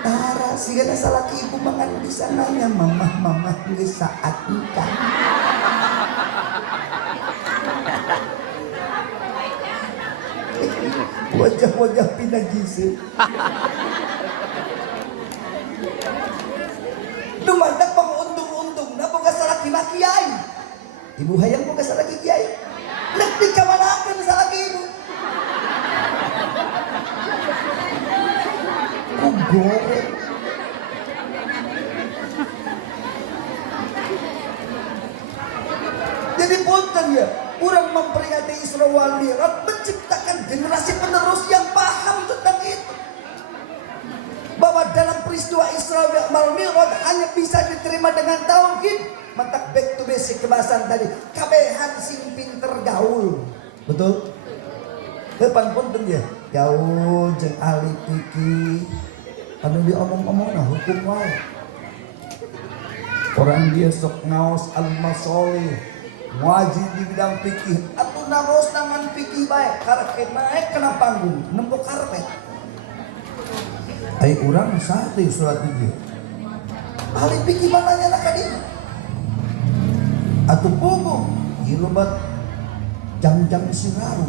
Tara sigana salaki ibu mangan di sananya mamah geus saat nikah. Wajah-wajah pinajise. Dumandak panguntung-untung na boga salaki kiai. Ibu hayang boga salaki kiai. Nek dikamanakeun salaki ibu. Goreng. Jadi punten ya, orang memperingati Isra wal Mi'raj menciptakan generasi penerus yang paham tentang itu. Bahwa dalam peristiwa Isra wal Mi'raj hanya bisa diterima dengan tauhid. Mantak back to basic kebahasan tadi. Kabehan sing pinter gaul. Betul? Depan punten ya, gaul jeung ahli fikih. Anu diomong-omong nah hukum wae. Orang dia sok naos al-masolih, wajib di bidang fikih. Atuh naos nangan fikih bae, karek naik kena panggung, nembok karpet. Ai urang sate surat ieu. Ahli fikih mananya ka dieu. Atuh pugu, hirubat jam-jam siraru.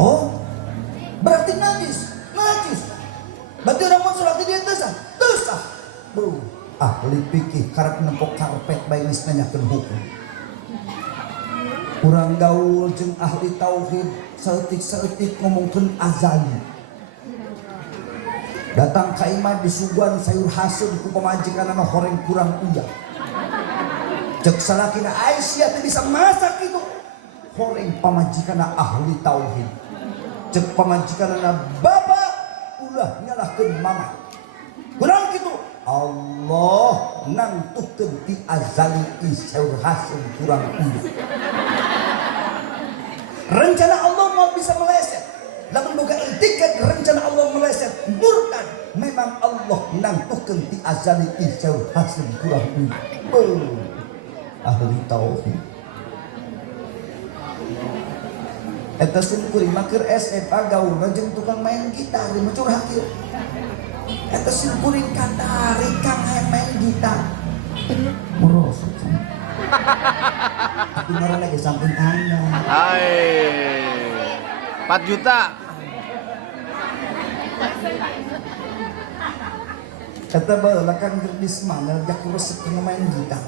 Oh, berarti najis. Berarti orang mau sholat dia dosa. Ahli fikih karep nempok karpet bae geus nanyakeun hukum. Urang gaul jeung ahli tauhid saeutik-saeutik ngomongkeun azali. Datang ka imah disuguhan sayur hasil ku pamajikan mah horeng kurang uyah. Cek salakina Aisyah teh bisa masak itu. Horeng pamajikanna ahli tauhid. Cek pamajikanna bapak ulah nyalahkeun mama. Kurang gitu. Allah nangtukeun ti azali sayur hasil kurang uyah. Rencana Allah mau bisa meleset. Lamun boga itikat rencana Allah meleset murtad. Memang Allah nangtukeun ti azali sayur hasil kurang uyah. Ahli tauhid. Eta simkuring makeur SMA gaulna jeung tukang main gitar di curhat ieu. Eta simkuring katari kang hayang main gitar. Merosot sama. Aku ngaran lagi samping ana. Hai. 4 juta. Eta baheula kan geus mana jak resep main gitar.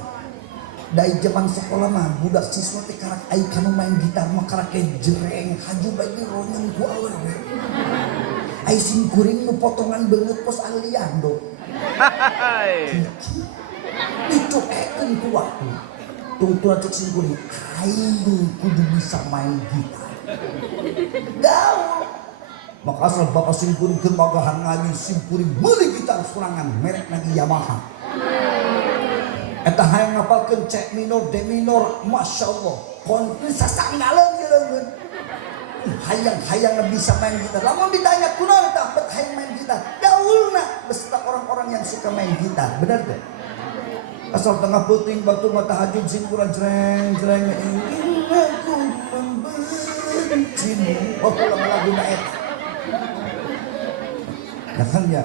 Dari zaman sekolah mah budak siswa teh karak ai kanu main gitar mah karak jereng haju bae ronyang ku awewe. Ai sing kuring nu potongan beungeut pos Aliando. Itu ekeun ku waktu. Tungtu cek sing kuring ai kudu bisa main gitar. Gaul. Maka asal bapak sing kuring keur magahan ngaji sing kuring meuli gitar sorangan merek lagi Yamaha. Eta hayang ngapalkeun C minor, D minor, Masya Allah. Konten sasangaleun geuleun. Hayang bisa main gitar. Lamun ditanya kunaon tah bet hayang main gitar. Gaulna beserta orang-orang yang suka main gitar. Benar teh? Asal tengah peuting waktu mata tahajud sing kurang jreng ingin aku membencimu. Oh, ulang laguna eta. Nah kan ya.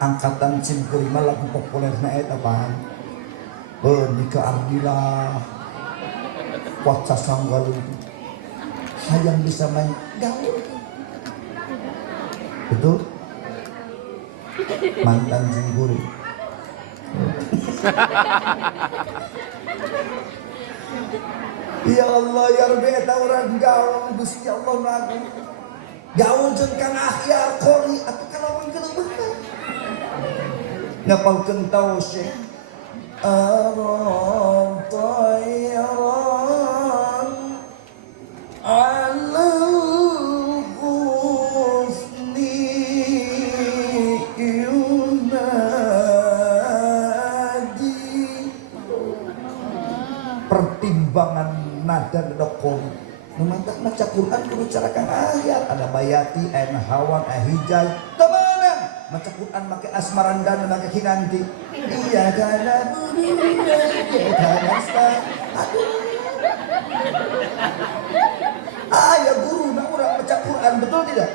Angkatan simkuring mah lagu populerna eta pan. Nika Ardila, Waca Sanggalu, hayang bisa main gaul. Betul? Mantan simkuring. Ya Allah ya Rabbi eta urang gaul Gusti Allah naku. Gaul jeung Kang Ahyar Qori atuh kalawan keleubeun. Ngapalkeun tausyih. Aram tayran ala husni yunadi. Pertimbangan nada dokon memantak maca Quran kudu cara Kang Ahyar ada bayati aya hawan aya hijai temenan maca Quran make asmarandana make kinanti iya kana budunya iya kana sta aduh aya guru na urang maca Quran betul tidak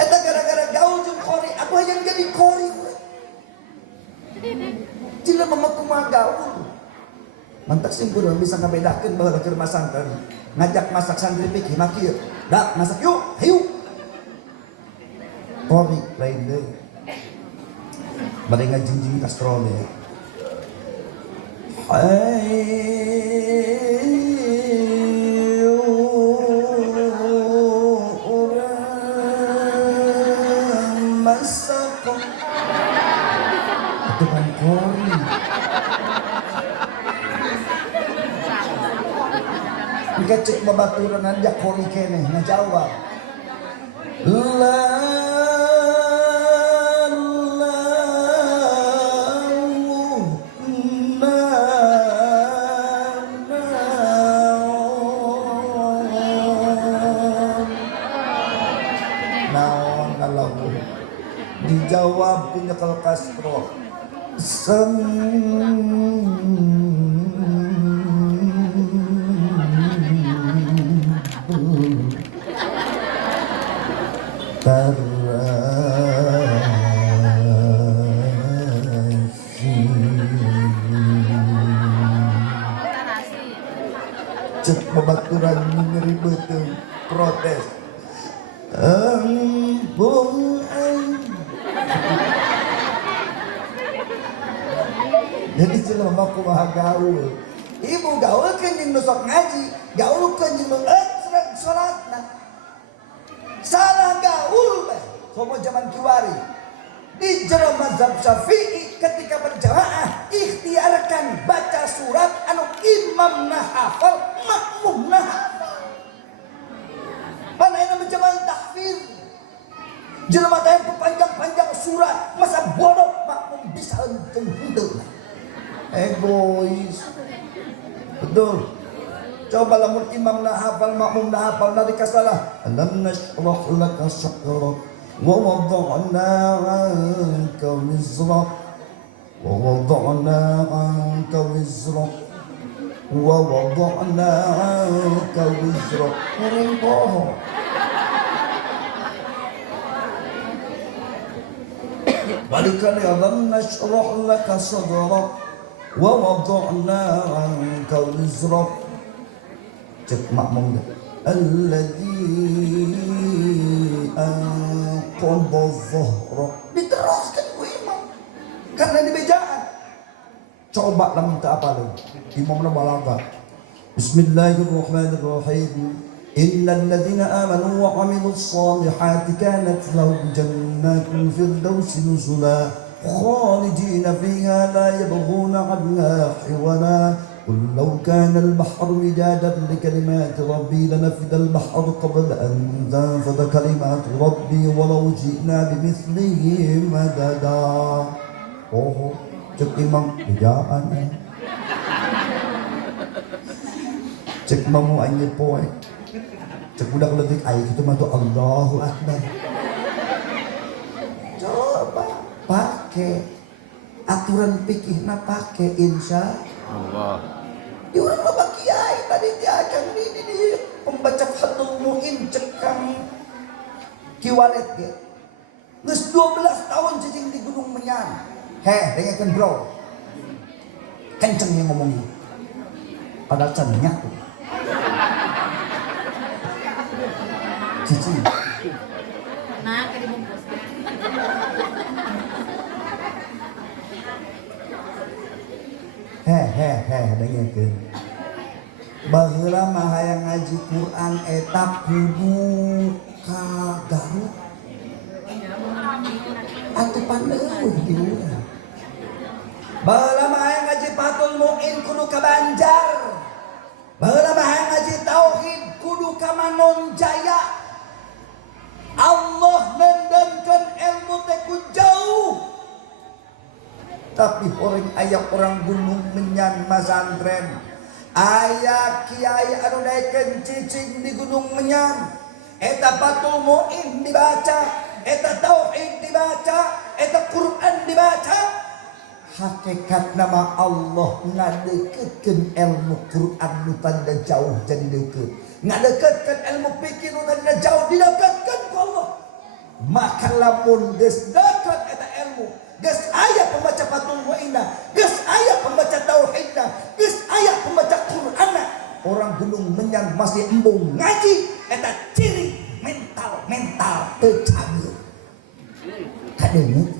eta gara-gara gaul jeung Qori aku hayang jadi Qori cila mama kumaha gaul. Mantak sing kudu bisa ngabedakeun baheula keur masantren. Ngajak masak santri pikir maki dak masak yuk, hayu. Qori lain deui. Bade ngajingjing kastrol deui. Masak. Itu kan Qori. Ngecek babaturan aja Qori keneh ngajawab. La naon kalau dijawab punya Castro. Cek babaturan ngeribeuteuh protes. Embung aing. Jadi jelema kumaha gaul. Ibu gaulkeun jeung nu sok ngaji, gaulkeun jeung nu ecrek salatna. Salah gaul mah komo zaman kiwari. Di jero mazhab Syafi'i ketika berjamaah ikhtiarkan baca surat anu imam na hafal makmum na hafal. Panaina berjamaah tahfiz. Jelema teh panjang-panjang surat masa bodoh makmum bisa henteu henteu. Egois. Betul. Coba lamun imam na hafal makmum na hafal nari kasalah. Alam nashrah laka sadrak wa wada'na 'anka wizrak wa wada'na 'anka wizrak wa wada'na 'anka wizrak. Ngering poho. Balikan ya alam nashrah laka sadrak wa wada'na 'anka wizrak. Cek makmum dah. Alladzi anqadha dhahrak. Diteruskan ku imam. Karena di bejaan. Coba lah minta apa lagi? Imamna balaga. Bismillahirrahmanirrahim. Innal ladzina amanu wa 'amilus shalihati kanat lahum jannatul firdausi nuzula khalidina fiha la yabghuna 'anha hiwala. قل لو كان البحر مدادا لكلمات ربي لنفد البحر قبل أن تنفد كلمات ربي ولو جئنا بمثله مددا. Oh, cek imam bejaan. Cek mamu aing poe. Cek budak leutik aing kitu mah tuh Allahu Akbar. Coba pakai aturan fikihna pakai insya Allah. Di orang bapak kiai tadi diajak di pembaca Fathul Mu'in cekang kiwalet ge. Geus 12 tahun cicing di Gunung Menyan. Dengekeun bro. Kenceng yang ngomongnya. Padahal cenyak tuh. Cicing. Nah, dengekeun. Baheula mah hayang ngaji Quran eta kudu ka Garut. Atuh pandeuh dieu. Baheula mah hayang ngaji Fathul Muin kudu ka Banjar. Baheula mah hayang ngaji tauhid kudu ka Manon Jaya. Allah nendangkeun ilmu teh ku jauh. Tapi orang gunung menyan masantren. Aya kiai anu daekeun cicing di Gunung Menyan. Eta Fathul Muin dibaca, eta tauhid dibaca, eta Quran dibaca. Hakikat nama Allah ngadeukeutkeun ilmu Quran nu tanda jauh jadi deukeut. Ngadeukeutkeun ilmu fikih nu tanda jauh dideketkeun ku Allah. Maka lamun geus deukeut eta ilmu, geus aya pembaca Fathul Muinna, geus aya pembaca tauhidna, geus aya pembaca Qur'anna, orang Gunung Menyan masih embung ngaji eta ciri mental teu cager. Kadeung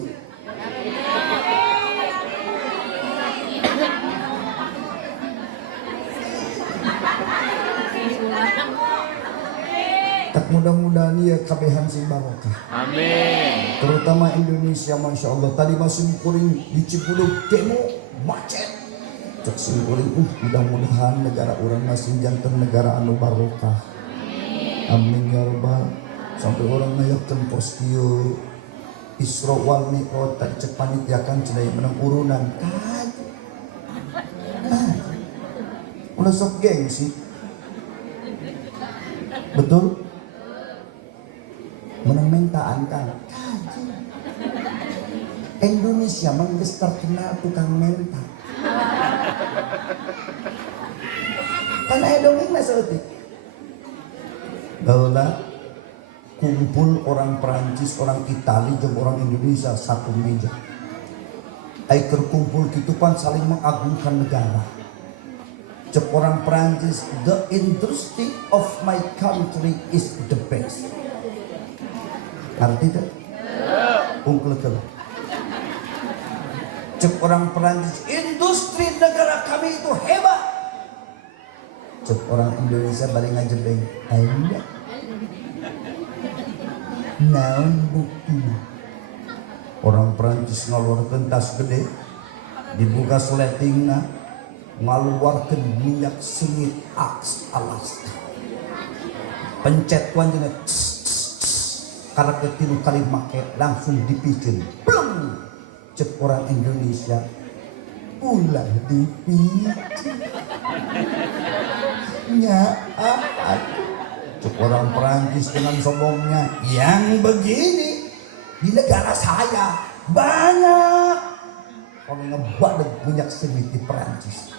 mudah-mudahan ya kabehan sing barokah. Amin. Terutama Indonesia, masya Allah. Tadi masih kuring di Cibuluk demo macet. Cek sing kuring, mudah-mudahan negara orang masih jantan negara anu barokah. Amin ya rabbal. Sampai orang ngayakeun pos kieu Isra wal Mi'raj tadi cek panitiakan cenah menang urunan. Udah sok gengsi. Betul? Menang mentaan kan Indonesia menggeus terkenal tukang menta. Kan aya dongengna saeutik. Baheula kumpul orang Perancis, orang Itali jeung orang Indonesia satu meja. Ai keur kumpul kitu pan saling mengagungkan negara. Cek orang Perancis, the industry of my country is the best. Arti itu? Ungkel itu. Cek orang Perancis, industri negara kami itu hebat. Cek orang Indonesia balik ngajebeng. Ayo. Naon buktinya? Orang Perancis ngaluarkeun tas gede, dibuka sletingna, ngaluarkeun minyak sengit Alaska. Pencet wanjana. Karena ketilu kali make langsung dipikeun. Plung. Cek orang Indonesia ulah dipikeun. Nya apa? Cek orang Perancis dengan sombongnya, yang begini di negara saya banyak. Orang ngebadeg minyak sengit di Perancis.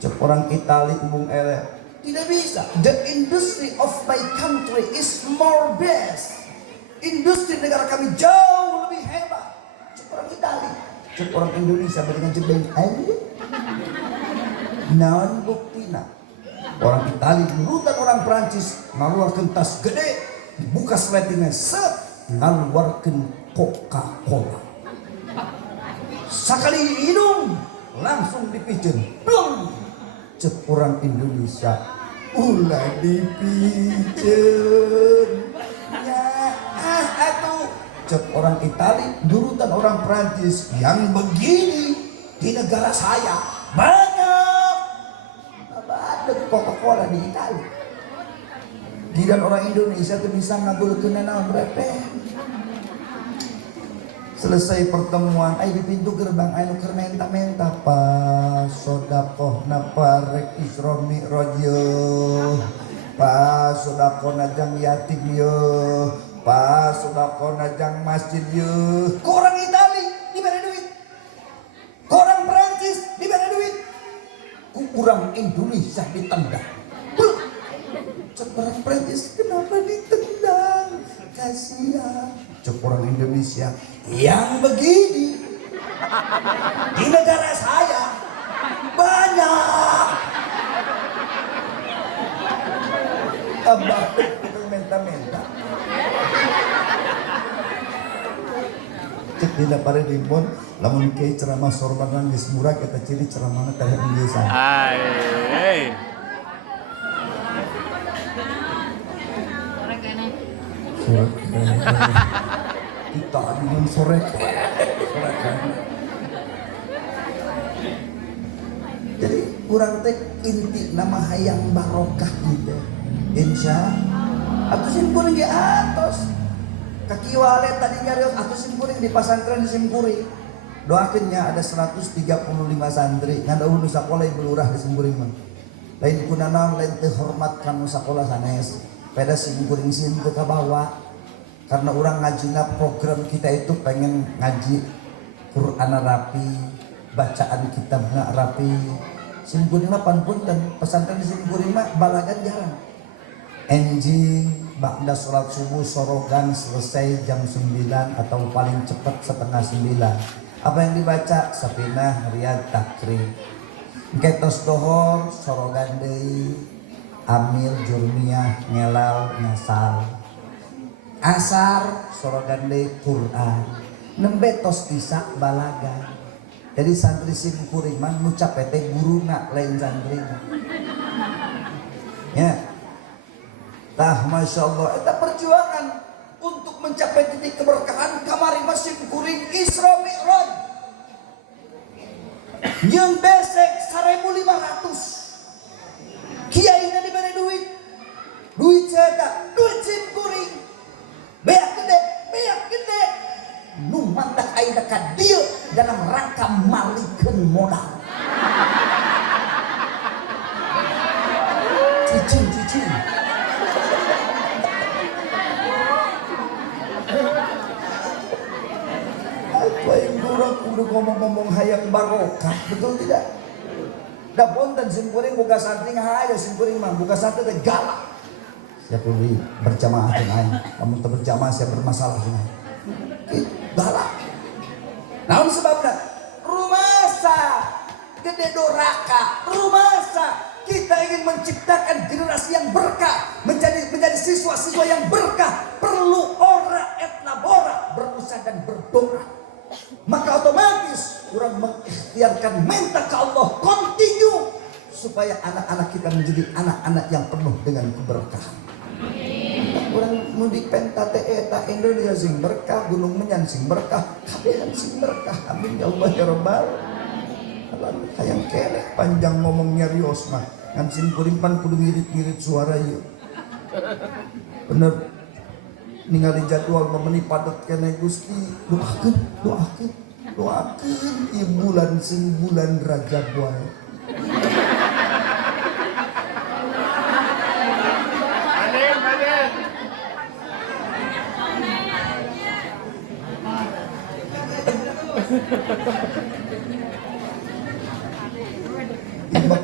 Cek orang Itali embung elek, tidak bisa. The industry of my country is more best. Industri negara kami jauh lebih hebat. Cek orang Itali, cek orang Indonesia dengan jebeng aja. Naon buktina? Orang Itali nurutan orang Perancis ngaluarkeun tas gede, dibuka sletingnya set, ngaluarkeun Coca-Cola. Sakali minum langsung dipijeun. Blung. Cek orang Indonesia ulah dipijeun. Cek orang Itali, nurutan orang Perancis, yang begini di negara saya banyak. Ada Coca-Cola di Itali. Dan orang Indonesia tuh bisa ngagulkeun naon berapa. Selesai pertemuan, di pintu gerbang anu keur menta-menta pas sodakohna parek Isra Mi'raj yeuh. Pas sodakohna jang yatim yeuh. Pas sodakona jang masjid yeuh. Ku orang Itali diberi duit. Ku orang Perancis diberi duit. Ku orang Indonesia ditendang. Cek orang Perancis kenapa ditendang? Kasihan. Cek orang Indonesia, yang begini di negara saya banyak. Abah itu menta-menta. Cek tidak pada dimpon, lamun ke ceramah sorban nangis murah kita ciri ceramah kayak biasa. Hai. Kita dengan sore. Jadi kurang teh inti nama hayang barokah gitu. Insya atau simkuring di atas. Kaki wale tadi nyarios atau simkuring di pasantren di simkuring. Doakannya ada 135 santri ngada unu sakola ibu lurah di simkuring mah. Lain kunana lain teh hormat kanu sakola sanes. Pada simkuring sin teu kabawa. Karena orang ngajina program kita itu pengen ngaji Quran rapi, bacaan kitabna rapi. Simkuring mah panpunten pesantren di simkuring mah balagan jarang. Enjing ba'da sholat subuh sorogan selesai jam 9 atau paling cepat setengah 9. Apa yang dibaca? Safinah, Riyad, Takrib. Ketos dohor sorogan deui Amil, Jurmiyah, Ngelal, Ngasal. Asar sorogan deui Quran. Nembe tos isa balagan. Jadi santri simkuring mah nu capek teh guruna lain santri. Ya. Tah Masya Allah, itu perjuangan untuk mencapai titik keberkahan kamari masjid kuring Isra Mi'raj yang besek 1.500 kiai na diberi duit cedak, duit sim kuring beak gede nu mandak aina ka dieu dalam rangka malikeun modal cicing lain kurang udah ngomong-ngomong hayang barokah, betul tidak? Da ponten simkuring buka santri ngahaya simkuring mah buka santri teh galak. Siapa beli berjamaah dengan kamu teu berjamaah siapa bermasalah dengan galak. Naon sebabna? Rumasa gede doraka, rumasa kita ingin menciptakan generasi yang berkah, menjadi siswa-siswa yang berkah, perlu ora et labora, berusaha dan berdoa. Maka otomatis kurang mengikhtiarkan minta ke Allah continue supaya anak-anak kita menjadi anak-anak yang penuh dengan keberkahan. Kurang mudik penta eta Indonesia sing berkah, Gunung Menyan sing berkah, kabehan sing berkah. Amin ya Allah ya Rabbal alamin. Hayang kene panjang ngomongnya rios mah ngan sing kurimpan kudu ngirit-ngirit suara ieu. Bener ningali jadwal memeni padat kene Gusti doakeun di bulan sing bulan Rajab wae. Amin.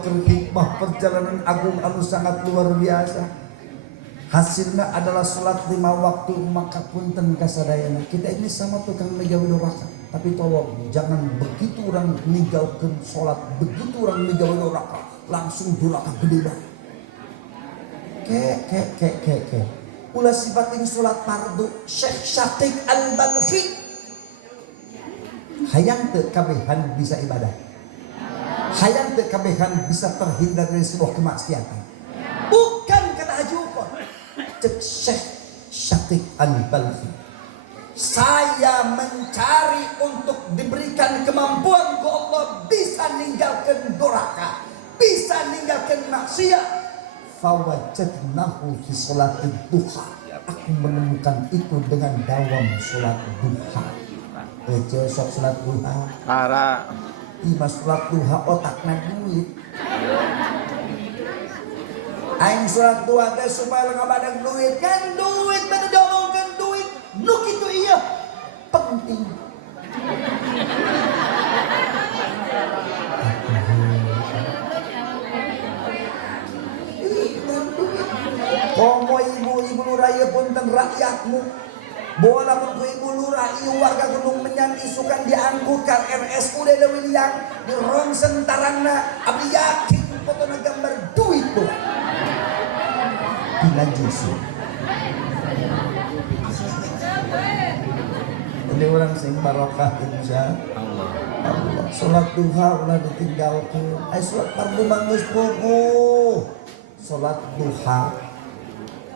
Hikmah perjalanan agung anu sangat luar biasa. Hasilnya adalah sholat 5 waktu maka punten kasadayana. Kita ini sama tukang megawe doraka. Tapi tolong jangan begitu orang meninggalkan sholat, begitu orang megawe doraka langsung doraka gede banget. Ke. Ulah sifating sholat fardu Syekh Syafiq Al-Balkhi. Hayang teu kabehan bisa ibadah. Hayang teu kabehan bisa terhindar dari sebuah kemaksiatan. Bukan kata Haji Ukon. Cek Syekh Syafiq Al-Balkhi, saya mencari untuk diberikan kemampuan ke Allah bisa ninggalkan doraka, bisa ninggalkan maksiat. Fawajadnahu fi sholatid duha. Aku menemukan itu dengan dawam sholat duha. Ece sok sholat duha. Para Ima sholat duha otakna duit. Aing sholat duha teh supaya ngabadang duit kan duit bener diomongkeun duit nu kitu ieu penting. Komo ibu lurah ieu punten rakyatmu. Bawa lamun ku ibu lurah ieu warga Gunung Menyan isukan diangkut ka RSUD Leuwiliang di rongsen tarangna abdi yakin fotona gambar duit tuh. Bila justru Jadi orang sing barokah insya Allah. Allah. Sholat duha ulah ditinggalkan. Sholat fardu mangus pugu. Sholat duha.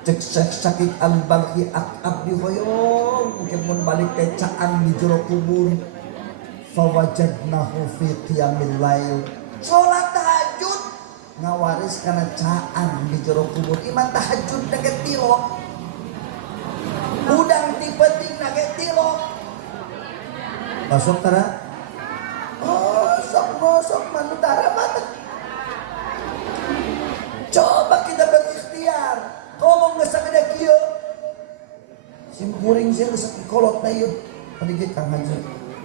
Cek sakit al-balki abdi hoyong. Mungkin balik ke caan di jero kubur. Fawajadnahu fi qiyamil lail. Sholat tahajud ngawaris karena caan di jero kubur. Iman tahajud nage tilok. Udang tipeting nage tilok. Masuk tara. Oh, sok manutara mata. Coba kita berikhtiar. Ngomong geus sagede kieu. Sim kuring sia geus kolot na ieu. Tadi ge Kang Haji.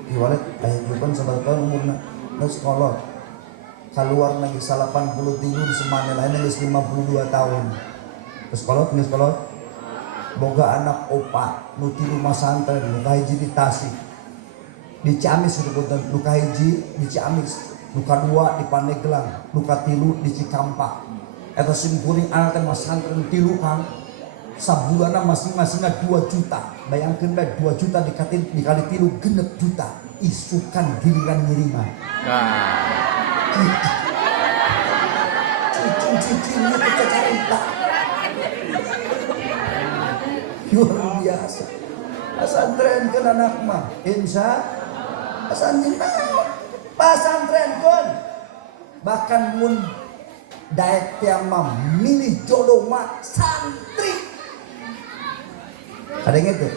Di walet aya jupan sabaraha tahun umurna. Geus kolot. Kaluar lagi 83 di semane lain geus 52 tahun. Geus kolot. Boga anak opat nu ti rumah santren nu kahiji di Tasik. Di Ciamis disebutkan nu kahiji di Ciamis, nu kadua di Pandeglang, nu katilu di Cikampak. Eta sim kuring anak teh santren tilu Kang. Sabulana masing-masing 2 juta. Bayangkeun bae 2 juta dikali tilu 6 juta. Isukan giliran ngiriman. Cicing-cicingnya kita carita. Luar biasa. Pasantrenkeun anak mah insya pasantrenkeun. Bahkan mun daek tiang mah milih jodoh mah santri. Kadang itu.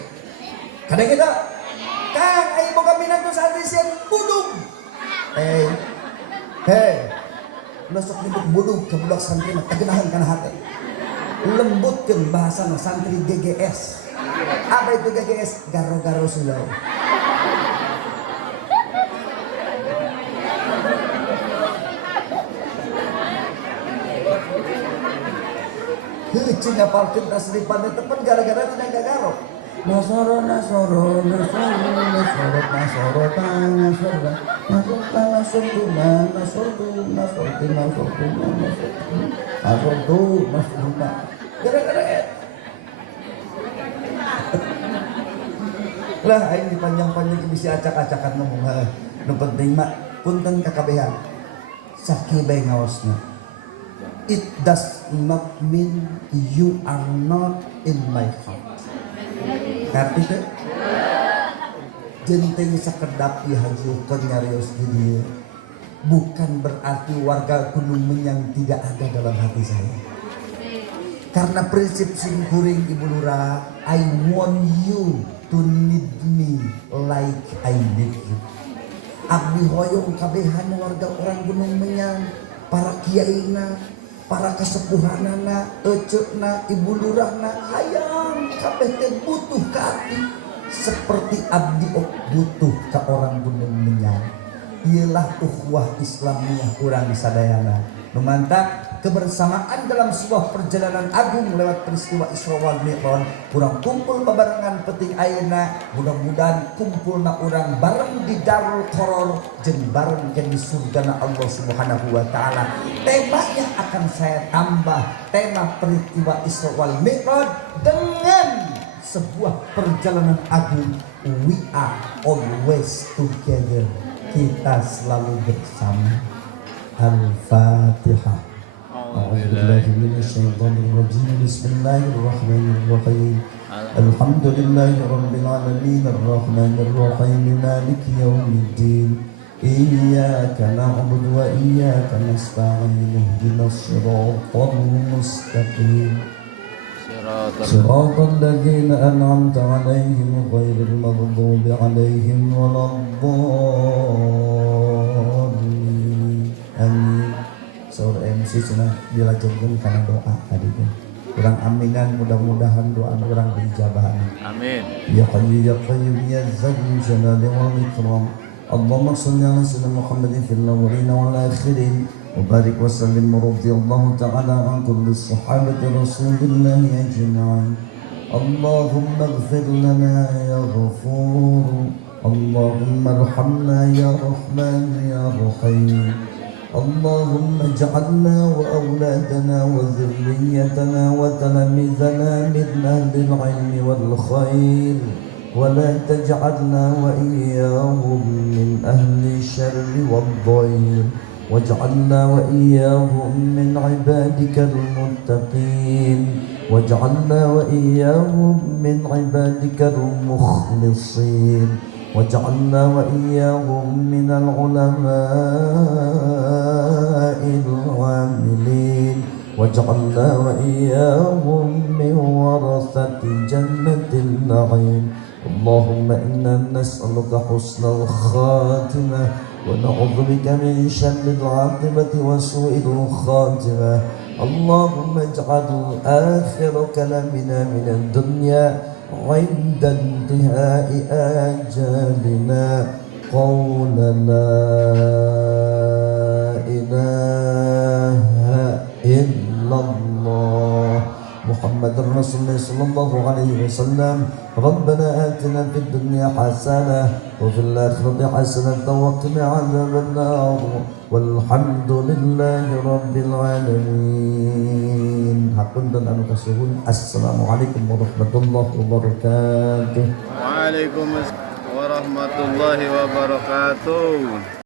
Kang ai boga minat nu santri sieun budug. Hei. Lusuk nyebut budug ke budak santri mah tegenahan kana hate. Lembutkeun bahasana santri GGS. Apa itu GGS? Garo-garo sulau. Cina parkir tasripan tepen gara-gara tidak gagaro. Nasoro gara-gara lah aing dipanjang-panjang bisa acak-acakan ngomong nu penting mah punten kakabehan sakibe ngaosna. It does not mean you are not in my heart. Ngerti teh? Genting sakedap ieu haji ukun nyarios di dieu. Bukan berarti warga Gunung Menyang tidak ada dalam hati saya. Karena prinsip sing kuring Ibu Lurah, I want you to need me like I need you. Abdi hoyong kabehan warga orang Gunung Menyang, para kiaina, para kasepuhanana, eceukna, Ibu Lurahna, hayang kabeh teh butuh ka abdi seperti abdi butuh ka orang Gunung Menyang. Ialah ukhuwah Islamiyah urang sadayana. Nu mantap kebersamaan dalam sebuah perjalanan agung lewat peristiwa Isra wal Mi'raj. Urang kumpul babarengan penting ayeuna, mudah-mudahan kumpulna urang bareng di Darul Qaror jeung bareng di surgana Allah Subhanahu wa taala. Temanya akan saya tambah tema peristiwa Isra wal Mi'raj dengan sebuah perjalanan agung. We are always together. Kita selalu bersama. Al-Fatihah. A'udzubillahi minasyaitonir rajim. Bismillahirrahmanirrahim. Alhamdulillahirabbil alamin arrahmanir rahim maliki yaumiddin. Iyyaka na'budu wa iyyaka nasta'in. Ihdinas siratal mustaqim. صراط الذين أنعمت عليهم غير المغضوب عليهم ولا الضالين. Amin. Saur MC cenah dilajenkeun kana doa tadi teh. Urang aminan mudah-mudahan doa urang diijabah. Amin. Ya Hayyu ya Qayyum ya Dzal Jalali wal Ikram. Allahumma shalli ala sayyidina Muhammadin fil awwalin wal akhirin. وبارك وسلم ورضي الله تعالى عن كل الصحابة رسول الله أجمعين. اللهم اغفر لنا يا غفور. اللهم ارحمنا يا رحمن يا رحيم. اللهم اجعلنا وأولادنا وذريتنا وتلاميذنا من أهل العلم والخير ولا تجعلنا وإياهم من أهل الشر والضير واجعلنا وإياهم من عبادك المتقين واجعلنا وإياهم من عبادك المخلصين واجعلنا وإياهم من العلماء العاملين واجعلنا وإياهم من ورثة جنة النعيم اللهم إنا نسألك حسن الخاتمة ونعوذ بك من شر العاقبة وسوء الخاتمة اللهم اجعل آخر كلامنا من الدنيا عند انتهاء آجالنا قول لا إله إلا الله محمد رسول الله صلى الله عليه وسلم ربنا آتنا في الدنيا حسنة وفي الآخرة حسنة وقنا عذاب النار والحمد لله رب العالمين حقا dan kasihun assalamualaikum warahmatullahi wabarakatuh Waalaikumsalam warahmatullahi wabarakatuh.